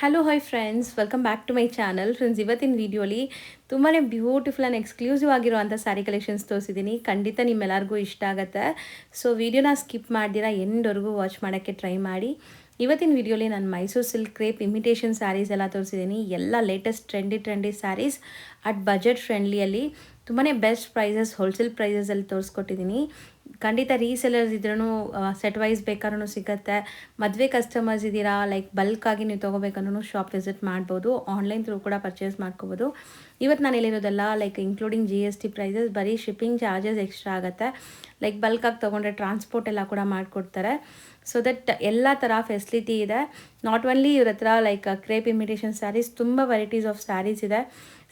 Hello hi friends, welcome back to my channel. Friends, ಇವತ್ತಿನ ವಿಡಿಯೋಲಿ ತುಂಬಾ ಬ್ಯೂಟಿಫುಲ್ ಆ್ಯಂಡ್ ಎಕ್ಸ್ಕ್ಲೂಸಿವ್ ಆಗಿರುವಂಥ ಸ್ಯಾರಿ ಕಲೆಕ್ಷನ್ಸ್ ತೋರಿಸಿದ್ದೀನಿ. ಖಂಡಿತ ನಿಮ್ಮೆಲ್ಲರಿಗೂ ಇಷ್ಟ ಆಗುತ್ತೆ. ಸೊ ವಿಡಿಯೋನ ಸ್ಕಿಪ್ ಮಾಡ್ದಿರಾ ಎಂಡ್ವರೆಗೂ ವಾಚ್ ಮಾಡೋಕ್ಕೆ ಟ್ರೈ ಮಾಡಿ. ಇವತ್ತಿನ ವಿಡಿಯೋಲಿ ನಾನು Mysore silk crepe imitation sarees ಎಲ್ಲ ತೋರಿಸಿದ್ದೀನಿ. ಎಲ್ಲ latest trendy sarees at budget ಫ್ರೆಂಡ್ಲಿಯಲ್ಲಿ ತುಂಬಾ ಬೆಸ್ಟ್ ಪ್ರೈಸಸ್, ಹೋಲ್ಸೇಲ್ ಪ್ರೈಸಸಲ್ಲಿ ತೋರಿಸ್ಕೊಟ್ಟಿದ್ದೀನಿ. ಖಂಡಿತ ರೀಸೆಲರ್ಸ್ ಇದ್ರೂ ಸೆಟ್ ವೈಸ್ ಬೇಕಾದ್ರೂ ಸಿಗುತ್ತೆ. ಮದುವೆ ಕಸ್ಟಮರ್ಸ್ ಇದ್ದೀರಾ, ಲೈಕ್ ಬಲ್ಕಾಗಿ ನೀವು ತೊಗೋಬೇಕಂದ್ರೂ ಶಾಪ್ ವಿಸಿಟ್ ಮಾಡ್ಬೋದು. ಆನ್ಲೈನ್ ಥ್ರೂ ಕೂಡ ಪರ್ಚೇಸ್ ಮಾಡ್ಕೋಬೋದು. ಇವತ್ತು ನಾನು ಹೇಳಿರೋದಲ್ಲ, ಲೈಕ್ ಇನ್ಕ್ಲೂಡಿಂಗ್ GST ಪ್ರೈಸಸ್, ಬರೀ ಶಿಪ್ಪಿಂಗ್ ಚಾರ್ಜಸ್ ಎಕ್ಸ್ಟ್ರಾ ಆಗುತ್ತೆ. ಲೈಕ್ ಬಲ್ಕಾಗಿ ತೊಗೊಂಡ್ರೆ ಟ್ರಾನ್ಸ್ಪೋರ್ಟ್ ಎಲ್ಲ ಕೂಡ ಮಾಡಿಕೊಡ್ತಾರೆ. ಸೊ ದಟ್ ಎಲ್ಲ ಥರ ಫೆಸಿಲಿಟಿ ಇದೆ. ನಾಟ್ ಓನ್ಲಿ ಇವ್ರ ಹತ್ರ ಲೈಕ್ ಕ್ರೇಪ್ ಇಮಿಟೇಷನ್ ಸ್ಯಾರೀಸ್, ತುಂಬ ವೆರೈಟೀಸ್ ಆಫ್ ಸ್ಯಾರೀಸ್ ಇದೆ.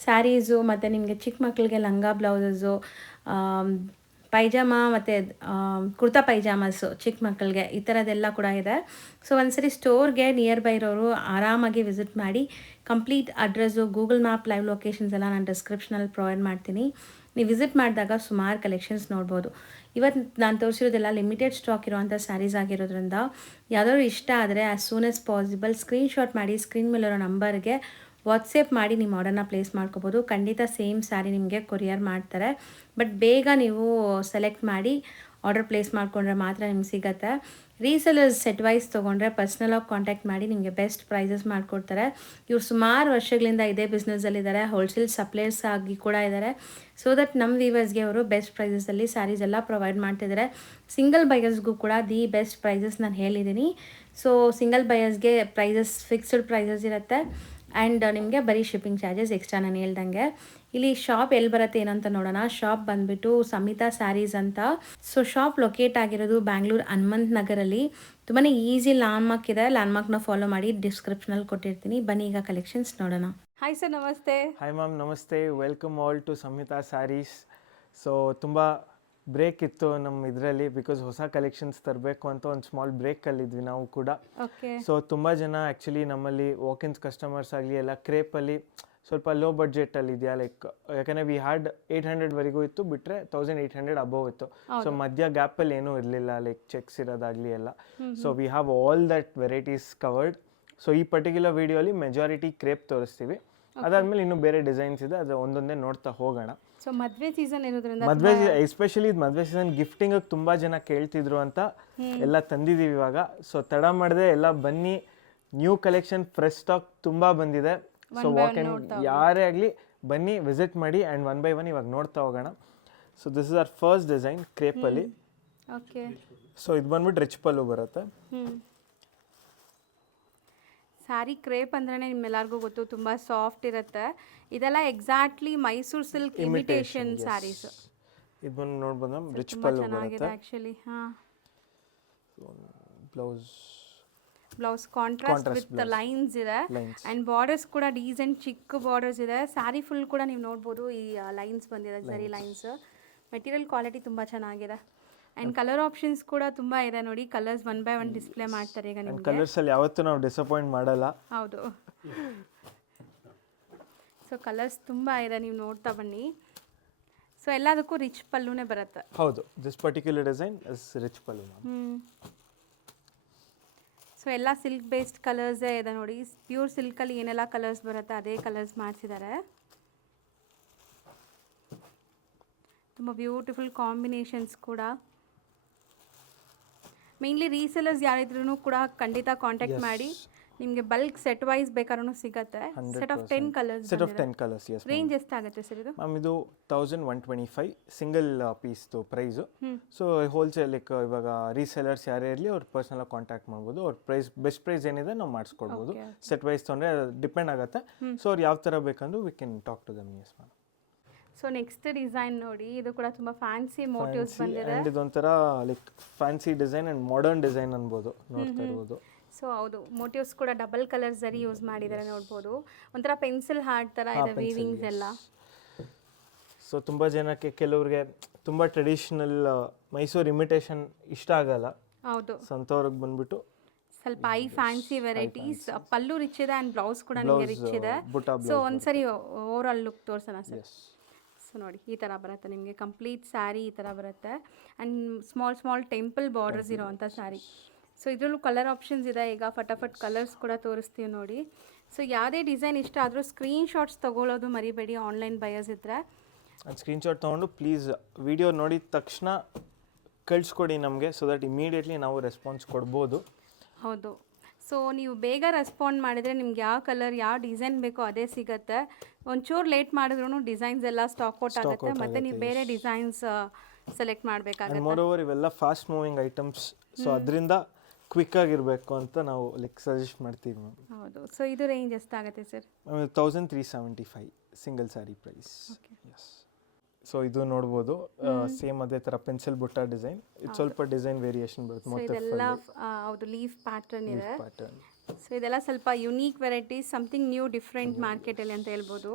ಸ್ಯಾರೀಸು ಮತ್ತು ನಿಮಗೆ ಚಿಕ್ಕ ಮಕ್ಕಳಿಗೆ ಲಂಗ ಬ್ಲೌಸಸ್ಸು, ಪೈಜಾಮ ಮತ್ತು ಕುರ್ತಾ ಪೈಜಾಮಸ್ಸು ಚಿಕ್ಕ ಮಕ್ಕಳಿಗೆ, ಈ ಥರದ್ದೆಲ್ಲ ಕೂಡ ಇದೆ. ಸೊ ಒಂದ್ಸರಿ ಸ್ಟೋರ್ಗೆ ನಿಯರ್ ಬೈ ಇರೋರು ಆರಾಮಾಗಿ ವಿಸಿಟ್ ಮಾಡಿ. Complete address, Google map, live locations ಎಲ್ಲ ನಾನು ಡಿಸ್ಕ್ರಿಪ್ಷನಲ್ಲಿ ಪ್ರೊವೈಡ್ ಮಾಡ್ತೀನಿ. ನೀವು ವಿಸಿಟ್ ಮಾಡಿದಾಗ ಸುಮಾರು ಕಲೆಕ್ಷನ್ಸ್ ನೋಡ್ಬೋದು. ಇವತ್ತು ನಾನು ತೋರಿಸಿರೋದೆಲ್ಲ ಲಿಮಿಟೆಡ್ ಸ್ಟಾಕ್ ಇರುವಂಥ ಸ್ಯಾರೀಸ್ ಆಗಿರೋದ್ರಿಂದ ಯಾವುದಾದ್ರು ಇಷ್ಟ ಆದರೆ as soon as possible screenshot ಮಾಡಿ ಸ್ಕ್ರೀನ್ ಮೇಲಿರೋ ನಂಬರ್ಗೆ ವಾಟ್ಸಪ್ ಮಾಡಿ ನಿಮ್ಮ ಆರ್ಡರ್ನ ಪ್ಲೇಸ್ ಮಾಡ್ಕೋಬೋದು. ಖಂಡಿತ ಸೇಮ್ ಸ್ಯಾರಿ ನಿಮಗೆ ಕೊರಿಯರ್ ಮಾಡ್ತಾರೆ. ಬಟ್ ಬೇಗ ನೀವು ಸೆಲೆಕ್ಟ್ ಮಾಡಿ ಆರ್ಡರ್ ಪ್ಲೇಸ್ ಮಾಡಿಕೊಂಡ್ರೆ ಮಾತ್ರ ನಿಮ್ಗೆ ಸಿಗುತ್ತೆ. ರೀಸೆಲರ್ಸ್ ಸೆಟ್ ವೈಸ್ ತೊಗೊಂಡ್ರೆ ಪರ್ಸ್ನಲಾಗಿ ಕಾಂಟ್ಯಾಕ್ಟ್ ಮಾಡಿ ನಿಮಗೆ ಬೆಸ್ಟ್ ಪ್ರೈಸಸ್ ಮಾಡಿಕೊಡ್ತಾರೆ. ಇವ್ರು ಸುಮಾರು ವರ್ಷಗಳಿಂದ ಇದೇ ಬಿಸ್ನೆಸ್ಸಲ್ಲಿದ್ದಾರೆ, ಹೋಲ್ಸೇಲ್ ಸಪ್ಲೈಯರ್ಸ್ ಆಗಿ ಕೂಡ ಇದ್ದಾರೆ. ಸೊ ದಟ್ ನಮ್ಮ ವೀವರ್ಸ್ಗೆ ಅವರು ಬೆಸ್ಟ್ ಪ್ರೈಸಸಲ್ಲಿ ಸ್ಯಾರೀಸ್ ಎಲ್ಲ ಪ್ರೊವೈಡ್ ಮಾಡ್ತಿದ್ದಾರೆ. ಸಿಂಗಲ್ ಬಯರ್ಸ್ಗೂ ಕೂಡ ದಿ ಬೆಸ್ಟ್ ಪ್ರೈಸಸ್ ನಾನು ಹೇಳಿದ್ದೀನಿ. ಸೊ ಸಿಂಗಲ್ ಬಯರ್ಸ್ಗೆ ಪ್ರೈಸಸ್ ಫಿಕ್ಸ್ಡ್ ಪ್ರೈಸಸ್ ಇರುತ್ತೆ. ಆ್ಯಂಡ್ ನಿಮಗೆ ಬರೀ ಶಿಪ್ಪಿಂಗ್ ಚಾರ್ಜಸ್ ಎಕ್ಸ್ಟ್ರಾ ನಾನು ಹೇಳ್ದಂಗೆ. ಇಲ್ಲಿ ಶಾಪ್ ಎಲ್ಲಿ ಬರುತ್ತೆ ಏನಂತ ನೋಡೋಣ. ಶಾಪ್ ಬಂದುಬಿಟ್ಟು ಸಮಿತಾ ಸ್ಯಾರೀಸ್ ಅಂತ. ಸೊ ಶಾಪ್ ಲೊಕೇಟ್ ಆಗಿರೋದು ಬ್ಯಾಂಗ್ಳೂರು ಹನುಮಂತ್ ನಗರಲ್ಲಿ. ತುಂಬಾ ಈಸಿ ಲ್ಯಾಂಡ್ಮಾರ್ಕ್ ಇದೆ. ಲ್ಯಾಂಡ್ಮಾರ್ಕ್ನ ಫಾಲೋ ಮಾಡಿ ಡಿಸ್ಕ್ರಿಪ್ಷನಲ್ಲಿ ಕೊಟ್ಟಿರ್ತೀನಿ. ಬನ್ನಿ ಈಗ ಕಲೆಕ್ಷನ್ಸ್ ನೋಡೋಣ. ಹಾಯ್ ಸರ್, ನಮಸ್ತೆ. ಹಾಯ್ ಮ್ಯಾಮ್, ನಮಸ್ತೆ. Welcome all to Samita Sarees. So ತುಂಬ ಬ್ರೇಕ್ ಇತ್ತು ನಮ್ಮ ಇದರಲ್ಲಿ, ಬಿಕಾಸ್ ಹೊಸ ಕಲೆಕ್ಷನ್ಸ್ ತರಬೇಕು ಅಂತ ಒಂದು ಸ್ಮಾಲ್ ಬ್ರೇಕಲ್ಲಿದ್ವಿ ನಾವು ಕೂಡ. ಸೊ ತುಂಬ ಜನ ಆ್ಯಕ್ಚುಲಿ ನಮ್ಮಲ್ಲಿ ವಾಕಿನ್ಸ್ ಕಸ್ಟಮರ್ಸ್ ಆಗಲಿ ಎಲ್ಲ ಕ್ರೇಪಲ್ಲಿ ಸ್ವಲ್ಪ ಲೋ ಬಡ್ಜೆಟಲ್ಲಿ ಇದೆಯಾ, ಲೈಕ್ ಯಾಕಂದರೆ ವಿ ಹ್ಯಾಡ್ 800ವರೆಗೂ ಇತ್ತು, ಬಿಟ್ಟರೆ 1800 ಅಬೋವ್ ಇತ್ತು. ಸೊ ಮಧ್ಯ ಗ್ಯಾಪಲ್ಲಿ ಏನೂ ಇರಲಿಲ್ಲ, ಲೈಕ್ ಚೆಕ್ಸ್ ಇರೋದಾಗಲಿ ಎಲ್ಲ. So we have all that varieties covered. So ಈ ಪರ್ಟಿಕ್ಯುಲರ್ ವಿಡಿಯೋಲಿ ಮೆಜಾರಿಟಿ ಕ್ರೇಪ್ ತೋರಿಸ್ತೀವಿ. ಅದಾದಮೇಲೆ ಇನ್ನೂ ಬೇರೆ ಡಿಸೈನ್ಸ್ ಇದೆ, ಅದು ಒಂದೊಂದೇ ನೋಡ್ತಾ ಹೋಗೋಣ. ಸೊ ಮದುವೆ ಸೀಸನ್ ಇರೋದ್ರಿಂದ ಮದುವೆ ಎಸ್ಪೆಷಲಿ ಇದು ಮದುವೆ ಸೀಸನ್ ಗಿಫ್ಟಿಂಗ್ ತುಂಬ ಜನ ಕೇಳ್ತಿದ್ರು ಅಂತ ಎಲ್ಲ ತಂದಿದ್ದೀವಿ ಇವಾಗ. ಸೊ ತಡ ಮಾಡದೆ ಎಲ್ಲ ಬನ್ನಿ. ನ್ಯೂ ಕಲೆಕ್ಷನ್, ಫ್ರೆಶ್ ಸ್ಟಾಕ್ ತುಂಬ ಬಂದಿದೆ. ಸೊ ವಾಕ್ ಆ್ಯಂಡ್ ಯಾರೇ ಆಗಲಿ ಬನ್ನಿ, ವಿಸಿಟ್ ಮಾಡಿ ಆ್ಯಂಡ್ ಒನ್ ಬೈ ಒನ್ ಇವಾಗ ನೋಡ್ತಾ ಹೋಗೋಣ. So this is our first design ಕ್ರೇಪಲ್ಲಿ. ಓಕೆ. ಸೊ ಇದು ಬಂದ್ಬಿಟ್ಟು ರಿಚ್ ಪಲ್ಲು ಬರುತ್ತೆ. ಸ್ಯಾರಿ ಕ್ರೇಪ್ ಅಂದ್ರೆ ನಿಮ್ಮೆಲ್ಲರಿಗೂ ಗೊತ್ತು, ತುಂಬ ಸಾಫ್ಟ್ ಇರುತ್ತೆ. ಇದೆಲ್ಲ exactly Mysore silk imitation saris. ಇದು ಬಂದು ನೋಡ್ಬೋದು ರಿಚ್ ಪಲ್ಲು ಬರುತ್ತೆ. ಆ್ಯಕ್ಚುಲಿ ಹಾಂ, ಬ್ಲೌಸ್ ಕಾಂಟ್ರಾಸ್ಟ್ ವಿತ್ ಲೈನ್ಸ್ ಇದೆ. ಆ್ಯಂಡ್ ಬಾರ್ಡರ್ಸ್ ಕೂಡ ಡೀಸೆಂಟ್ ಚಿಕ್ಕ ಬಾರ್ಡರ್ಸ್ ಇದೆ. ಸ್ಯಾರಿ ಫುಲ್ ಕೂಡ ನೀವು ನೋಡ್ಬೋದು, ಈ ಲೈನ್ಸ್ ಬಂದಿದೆ, ಜರಿ ಲೈನ್ಸ್. ಮೆಟೀರಿಯಲ್ ಕ್ವಾಲಿಟಿ ತುಂಬ ಚೆನ್ನಾಗಿದೆ. ಆ್ಯಂಡ್ ಕಲರ್ ಆಪ್ಷನ್ಸ್ ಕೂಡ ತುಂಬ ಇದೆ ನೋಡಿ. Colours one by one display ಮಾಡ್ತಾರೆ ಈಗ ನಿಮಗೆ. ಕಲರ್ಸಲ್ಲಿ ಯಾವತ್ತೂ ನಾವು ಡಿಸಪಾಯಿಂಟ್ ಮಾಡಲ್ಲ. ಹೌದು. ಸೊ ಕಲರ್ಸ್ ತುಂಬ ಇದೆ, ನೀವು ನೋಡ್ತಾ ಬನ್ನಿ. ಸೊ ಎಲ್ಲದಕ್ಕೂ ರಿಚ್ ಪಲ್ಲುನೇ ಬರುತ್ತೆ. ಹೌದು, this particular design is rich pallu. So ಎಲ್ಲ ಸಿಲ್ಕ್ ಬೇಸ್ಡ್ ಕಲರ್ಸೇ ಇದೆ ನೋಡಿ. ಪ್ಯೂರ್ ಸಿಲ್ಕಲ್ಲಿ ಏನೆಲ್ಲ ಕಲರ್ಸ್ ಬರುತ್ತೆ ಅದೇ ಕಲರ್ಸ್ ಮಾಡಿಸಿದ್ದಾರೆ. ತುಂಬ ಬ್ಯೂಟಿಫುಲ್ ಕಾಂಬಿನೇಷನ್ಸ್ ಕೂಡ. ಮೇನ್ಲಿ ರೀಸೆಲರ್ಸ್ ಯಾರಿದ್ರೂ ಕೂಡ ಖಂಡಿತ ಕಾಂಟ್ಯಾಕ್ಟ್ ಮಾಡಿ. ನಿಮಗೆ ಬಲ್ಕ್ ಸೆಟ್ ವೈಸ್ ಬೇಕಾದ್ರೂ ಸಿಗುತ್ತೆ. Set of 10 colours. Set of 10 colours. Yes. Range ಎಷ್ಟಾಗುತ್ತೆ ಸರ್ ಇದು? ಮ್ಯಾಮ್ ಇದು 1125 ಸಿಂಗಲ್ ಪೀಸ್ದು ಪ್ರೈಸು. ಸೊ ಹೋಲ್ಸೇಲ್ ಲೈಕ್ ಇವಾಗ ರೀಸೆಲರ್ಸ್ ಯಾರೇ ಇರಲಿ ಅವ್ರು ಪರ್ಸನಲಾಗಿ ಕಾಂಟ್ಯಾಕ್ಟ್ ಮಾಡ್ಬೋದು. ಅವ್ರ ಪ್ರೈಸ್ ಬೆಸ್ಟ್ ಪ್ರೈಸ್ ಏನಿದೆ ನಾವು ಮಾಡಿಸ್ಕೊಡ್ಬೋದು. ಸೆಟ್ ವೈಸ್ ತೊಗೊಂಡ್ರೆ ಡಿಪೆಂಡ್ ಆಗುತ್ತೆ. ಸೊ ಅವ್ರು ಯಾವ ಥರ ಬೇಕಂದ್ರೂ we can talk to them. Yes ma'am. So next design ನೋಡಿ, ಇದು ಕೂಡ ತುಂಬ ಫ್ಯಾನ್ಸಿ ಮೋಟಿವ್ಸ್ ಬಂದಿದೆ. ಆ್ಯಂಡ್ ಇದೊಂಥರ like fancy design and modern design ಅನ್ಬೋದು, ನೋಡ್ತಾ ಇರ್ಬೋದು. ಸೊ ಹೌದು, ಮೋಟಿವ್ಸ್ ಕೂಡ ಡಬಲ್ ಕಲರ್ ಸರಿ ಯೂಸ್ ಮಾಡಿದ್ದಾರೆ ನೋಡ್ಬೋದು. ಒಂಥರ ಪೆನ್ಸಿಲ್ ಹಾರ್ಟ್ ಥರ ಇದೆ ವೀವಿಂಗ್ಸ್ ಎಲ್ಲ. ಸೊ ತುಂಬ ಜನಕ್ಕೆ ಕೆಲವ್ರಿಗೆ ತುಂಬ ಟ್ರೆಡಿಷನಲ್ ಮೈಸೂರು ಇಮಿಟೇಷನ್ ಇಷ್ಟ ಆಗಲ್ಲ. ಹೌದು. ಸೊ ಅಂಥವ್ರಿಗೆ ಬಂದ್ಬಿಟ್ಟು ಸ್ವಲ್ಪ I fancy varieties. Pallu rich ಇದೆ ಆ್ಯಂಡ್ ಬ್ಲೌಸ್ ಕೂಡ ನಿಮಗೆ ರಿಚ್ ಇದೆ. ಸೊ ಒಂದ್ಸರಿ ಓವರ್ ಆಲ್ ಲುಕ್ ತೋರಿಸೋಣ ಸರ್. ಸೊ ನೋಡಿ, ಈ ಥರ ಬರುತ್ತೆ ನಿಮಗೆ ಕಂಪ್ಲೀಟ್ ಸ್ಯಾರಿ ಈ ಥರ ಬರುತ್ತೆ. ಆ್ಯಂಡ್ ಸ್ಮಾಲ್ ಟೆಂಪಲ್ ಬಾರ್ಡರ್ಸ್ ಇರೋವಂಥ ಸ್ಯಾರಿ. ಸೊ ಇದರಲ್ಲೂ ಕಲರ್ ಆಪ್ಷನ್ಸ್ ಇದೆ. ಈಗ ಫಟಾಫಟ್ ಕಲರ್ಸ್ ಕೂಡ ತೋರಿಸ್ತೀವಿ ನೋಡಿ. ಸೊ ಯಾವುದೇ ಡಿಸೈನ್ ಇಷ್ಟ ಆದರೂ ಸ್ಕ್ರೀನ್ಶಾಟ್ಸ್ ತೊಗೊಳ್ಳೋದು ಮರಿಬೇಡಿ ಆನ್ಲೈನ್ ಬಯರ್ಸ್ ಇದ್ದರೆ. ಅದು ಸ್ಕ್ರೀನ್ಶಾಟ್ ತೊಗೊಂಡು ಪ್ಲೀಸ್ ವಿಡಿಯೋ ನೋಡಿದ ತಕ್ಷಣ ಕಳಿಸ್ಕೊಡಿ ನಮಗೆ, ಸೊ ದಟ್ ಇಮಿಡಿಯೇಟ್ಲಿ ನಾವು ರೆಸ್ಪಾನ್ಸ್ ಕೊಡ್ಬೋದು. ಹೌದು. ಸೊ ನೀವು ಬೇಗ ರೆಸ್ಪಾಂಡ್ ಮಾಡಿದರೆ ನಿಮ್ಗೆ ಯಾವ ಕಲರ್ ಯಾವ ಡಿಸೈನ್ ಬೇಕೋ ಅದೇ ಸಿಗುತ್ತೆ. ಒಂಚೂರು ಲೇಟ್ ಮಾಡಿದ್ರೂ ಡಿಸೈನ್ಸ್ ಎಲ್ಲ ಸ್ಟಾಕ್ ಔಟ್ ಆಗುತ್ತೆ, ಮತ್ತು ನೀವು ಬೇರೆ ಡಿಸೈನ್ಸ್ ಸೆಲೆಕ್ಟ್ ಮಾಡಬೇಕಾಗುತ್ತೆ. ಮೋರ್ ಓವರ್ ಇವೆಲ್ಲ ಫಾಸ್ಟ್ ಮೂವಿಂಗ್ ಐಟಮ್ಸ್, ಸೊ ಅದರಿಂದ ಕ್ವಿಕ್ ಆಗಿರಬೇಕು ಅಂತ ನಾವು ಲೈಕ್ ಸಜೆಸ್ಟ್ ಮಾಡ್ತೀವಿ ಮ್ಯಾಮ್. ಹೌದು. ಸೊ ಇದು ರೇಂಜ್ ಎಷ್ಟಾಗುತ್ತೆ sir? 1375 single sari price. Yes. So ಇದು ನೋಡ್ಬೋದು, ಸೇಮ್ ಅದೇ ಥರ ಪೆನ್ಸಿಲ್ ಬುಟ್ಟ ಡಿಸೈನ್. ಇದು ಸ್ವಲ್ಪ ಡಿಸೈನ್ ವೇರಿಯೇಷನ್ ಬರುತ್ತೆ. ಸೊ ಇದೆಲ್ಲ ಹೌದು ಲೀಫ್ ಪ್ಯಾಟರ್ನ್ ಇದೆ. ಪ್ಯಾಟರ್ನ್. ಸೊ ಇದೆಲ್ಲ ಸ್ವಲ್ಪ unique variety, something new different ಮಾರ್ಕೆಟಲ್ಲಿ ಅಂತ ಹೇಳ್ಬೋದು.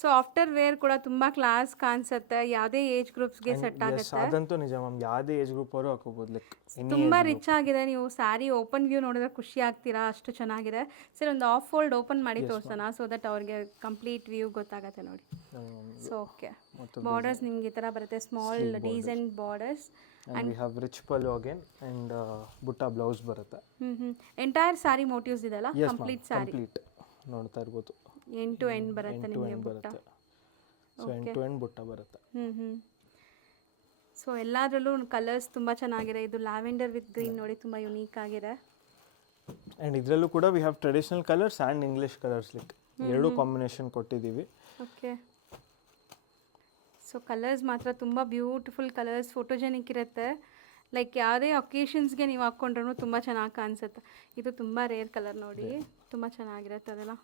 ಸೊ ಆಫ್ಟರ್ ವೇರ್ ಕೂಡ ತುಂಬ ಕ್ಲಾಸ್ ಕಾಣಿಸುತ್ತೆ, ಯಾವುದೇ ಏಜ್ ಗ್ರೂಪ್ಸ್ಗೆ ಸೆಟ್ ಆಗುತ್ತೆ. ಅದಂತೂ ನಿಜ ಮ್ಯಾಮ್, ಯಾವುದೇ ಏಜ್ ಗ್ರೂಪ್ ಅವರು ಹಾಕೋಬೋದು. ಲೈಕ್ ತುಂಬ ರಿಚ್ ಆಗಿದೆ. ನೀವು ಸ್ಯಾರಿ ಓಪನ್ ವ್ಯೂ ನೋಡಿದ್ರೆ ಖುಷಿ ಆಗ್ತೀರಾ, ಅಷ್ಟು ಚೆನ್ನಾಗಿದೆ. ಸರ್ ಒಂದು ಆಫ್ ಫೋಲ್ಡ್ ಓಪನ್ ಮಾಡಿ ತೋರಿಸೋಣ, ಸೊ ದಟ್ ಅವ್ರಿಗೆ ಕಂಪ್ಲೀಟ್ ವ್ಯೂ ಗೊತ್ತಾಗತ್ತೆ ನೋಡಿ. ಸೊ ಓಕೆ, ಬಾರ್ಡರ್ಸ್ ನಿಮ್ಗೆ ಈ ಥರ ಬರುತ್ತೆ, small decent borders. And we have rich pallu again and butta blouse ಬರುತ್ತೆ. ಎಂಟೈರ್ ಸ್ಯಾರಿ ಮೋಟಿವ್ಸ್ ಇದೆಲ್ಲ, ಕಂಪ್ಲೀಟ್ ಸ್ಯಾರಿ ಕಂಪ್ಲೀಟ್ ನೋಡ್ತಾ ಇರ್ಬೋದು. ಎಂಡ್ ಟು ಎಂಡ್ ಬರುತ್ತೆ ನಿಮಗೆ ಬುಟ್ಟ. ಸೊ ಎಂಡ್ ಟು ಎಂಡ್ ಬುಟ್ಟ ಬರುತ್ತೆ. ಸೊ ಎಲ್ಲದರಲ್ಲೂ ಕಲರ್ಸ್ ತುಂಬ ಚೆನ್ನಾಗಿದೆ. ಇದು ಲ್ಯಾವೆಂಡರ್ ವಿತ್ ಗ್ರೀನ್ ನೋಡಿ, ತುಂಬ ಯುನೀಕ್ ಆಗಿದೆ. ಆ್ಯಂಡ್ ಇದರಲ್ಲೂ ಕೂಡ we have traditional colours and English colours, like ಎರಡೂ ಕಾಂಬಿನೇಷನ್ ಕೊಟ್ಟಿದ್ದೀವಿ. ಓಕೆ. ಸೊ ಕಲರ್ಸ್ ಮಾತ್ರ ತುಂಬ ಬ್ಯೂಟಿಫುಲ್ ಕಲರ್ಸ್, ಫೋಟೋಜೆನಿಕ್ ಇರುತ್ತೆ. ಲೈಕ್ ಯಾವುದೇ ಒಕೇಶನ್ಸ್ಗೆ ನೀವು ಹಾಕ್ಕೊಂಡ್ರೂ ತುಂಬ ಚೆನ್ನಾಗಿ ಕಾಣಿಸುತ್ತೆ. ಇದು ತುಂಬ ರೇರ್ ಕಲರ್ ನೋಡಿ, ತುಂಬ ಚೆನ್ನಾಗಿರುತ್ತೆ. ಅದೆಲ್ಲ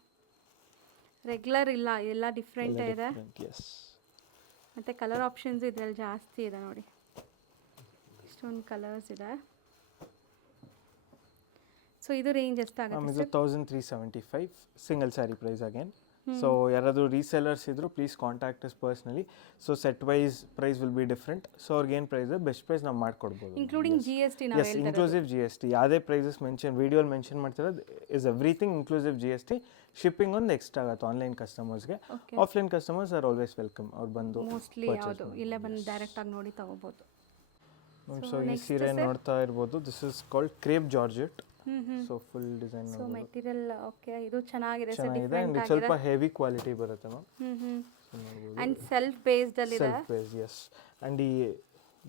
ರೆಗ್ಯುಲರ್ ಇಲ್ಲ, ಎಲ್ಲ ಡಿಫ್ರೆಂಟ್ ಇದೆ. ಮತ್ತು ಕಲರ್ ಆಪ್ಷನ್ಸ್ ಇದರಲ್ಲಿ ಜಾಸ್ತಿ ಇದೆ ನೋಡಿ, ಇಷ್ಟೊಂದು ಕಲರ್ಸ್ ಇದೆ. ಸೊ ಇದು ರೇಂಜ್ ಎಷ್ಟಾಗುತ್ತೆ? ಇದು 1375 single sari price again. So ಯಾರಾದರೂ ರೀಸೆಲರ್ಸ್ ಇದ್ರು please contact us personally. So set wise price will be different. So ಅವ್ರಿಗೆ ಏನು ಪ್ರೈಸ್ ಬೆಸ್ಟ್ ಪ್ರೈಸ್ ನಾವು ಮಾಡ್ಕೊಡ್ಬೋದು, including GST. Yes, inclusive GST. ಯಾವುದೇ ಪ್ರೈಸಸ್ ಮೆನ್ಷನ್ ವಿಡಿಯೋಲಿ ಮೆನ್ಷನ್ ಮಾಡ್ತಿರೋದು is everything inclusive GST. Shipping ಒಂದು ಎಕ್ಸ್ಟ್ರಾ ಆಗುತ್ತೆ ಆನ್ಲೈನ್ ಕಸ್ಟಮರ್ಸ್ಗೆ. Offline customers are always welcome, ಅವ್ರು ಬಂದು ಮೋಸ್ಟ್ಲಿ ಯಾವುದು ಇಲ್ಲೇ ಬಂದು ಡೈರೆಕ್ಟಾಗಿ ನೋಡಿ ತಗೋಬೋದು. ಸೊ ಈ ಸೀರೆ ನೋಡ್ತಾ ಇರ್ಬೋದು, this is called crepe georgette. So full design. So material okay, ಇದು ಚೆನ್ನಾಗಿದೆ ಸರ್, ಚೆನ್ನಾಗಿದೆ. ಡಿಫರೆಂಟ್ ಅಂಡ್ ಸ್ವಲ್ಪ ಹೆವಿ ಕ್ವಾಲಿಟಿ ಬರುತ್ತೆ ಮ್ಯಾಮ್. ಅಂಡ್ ಸೆಲ್ಫ್ ಬೇಸ್ಡ್ ಅಲ್ಲಿ ಇದೆ. Self base, yes. ಅಂಡ್ ಈ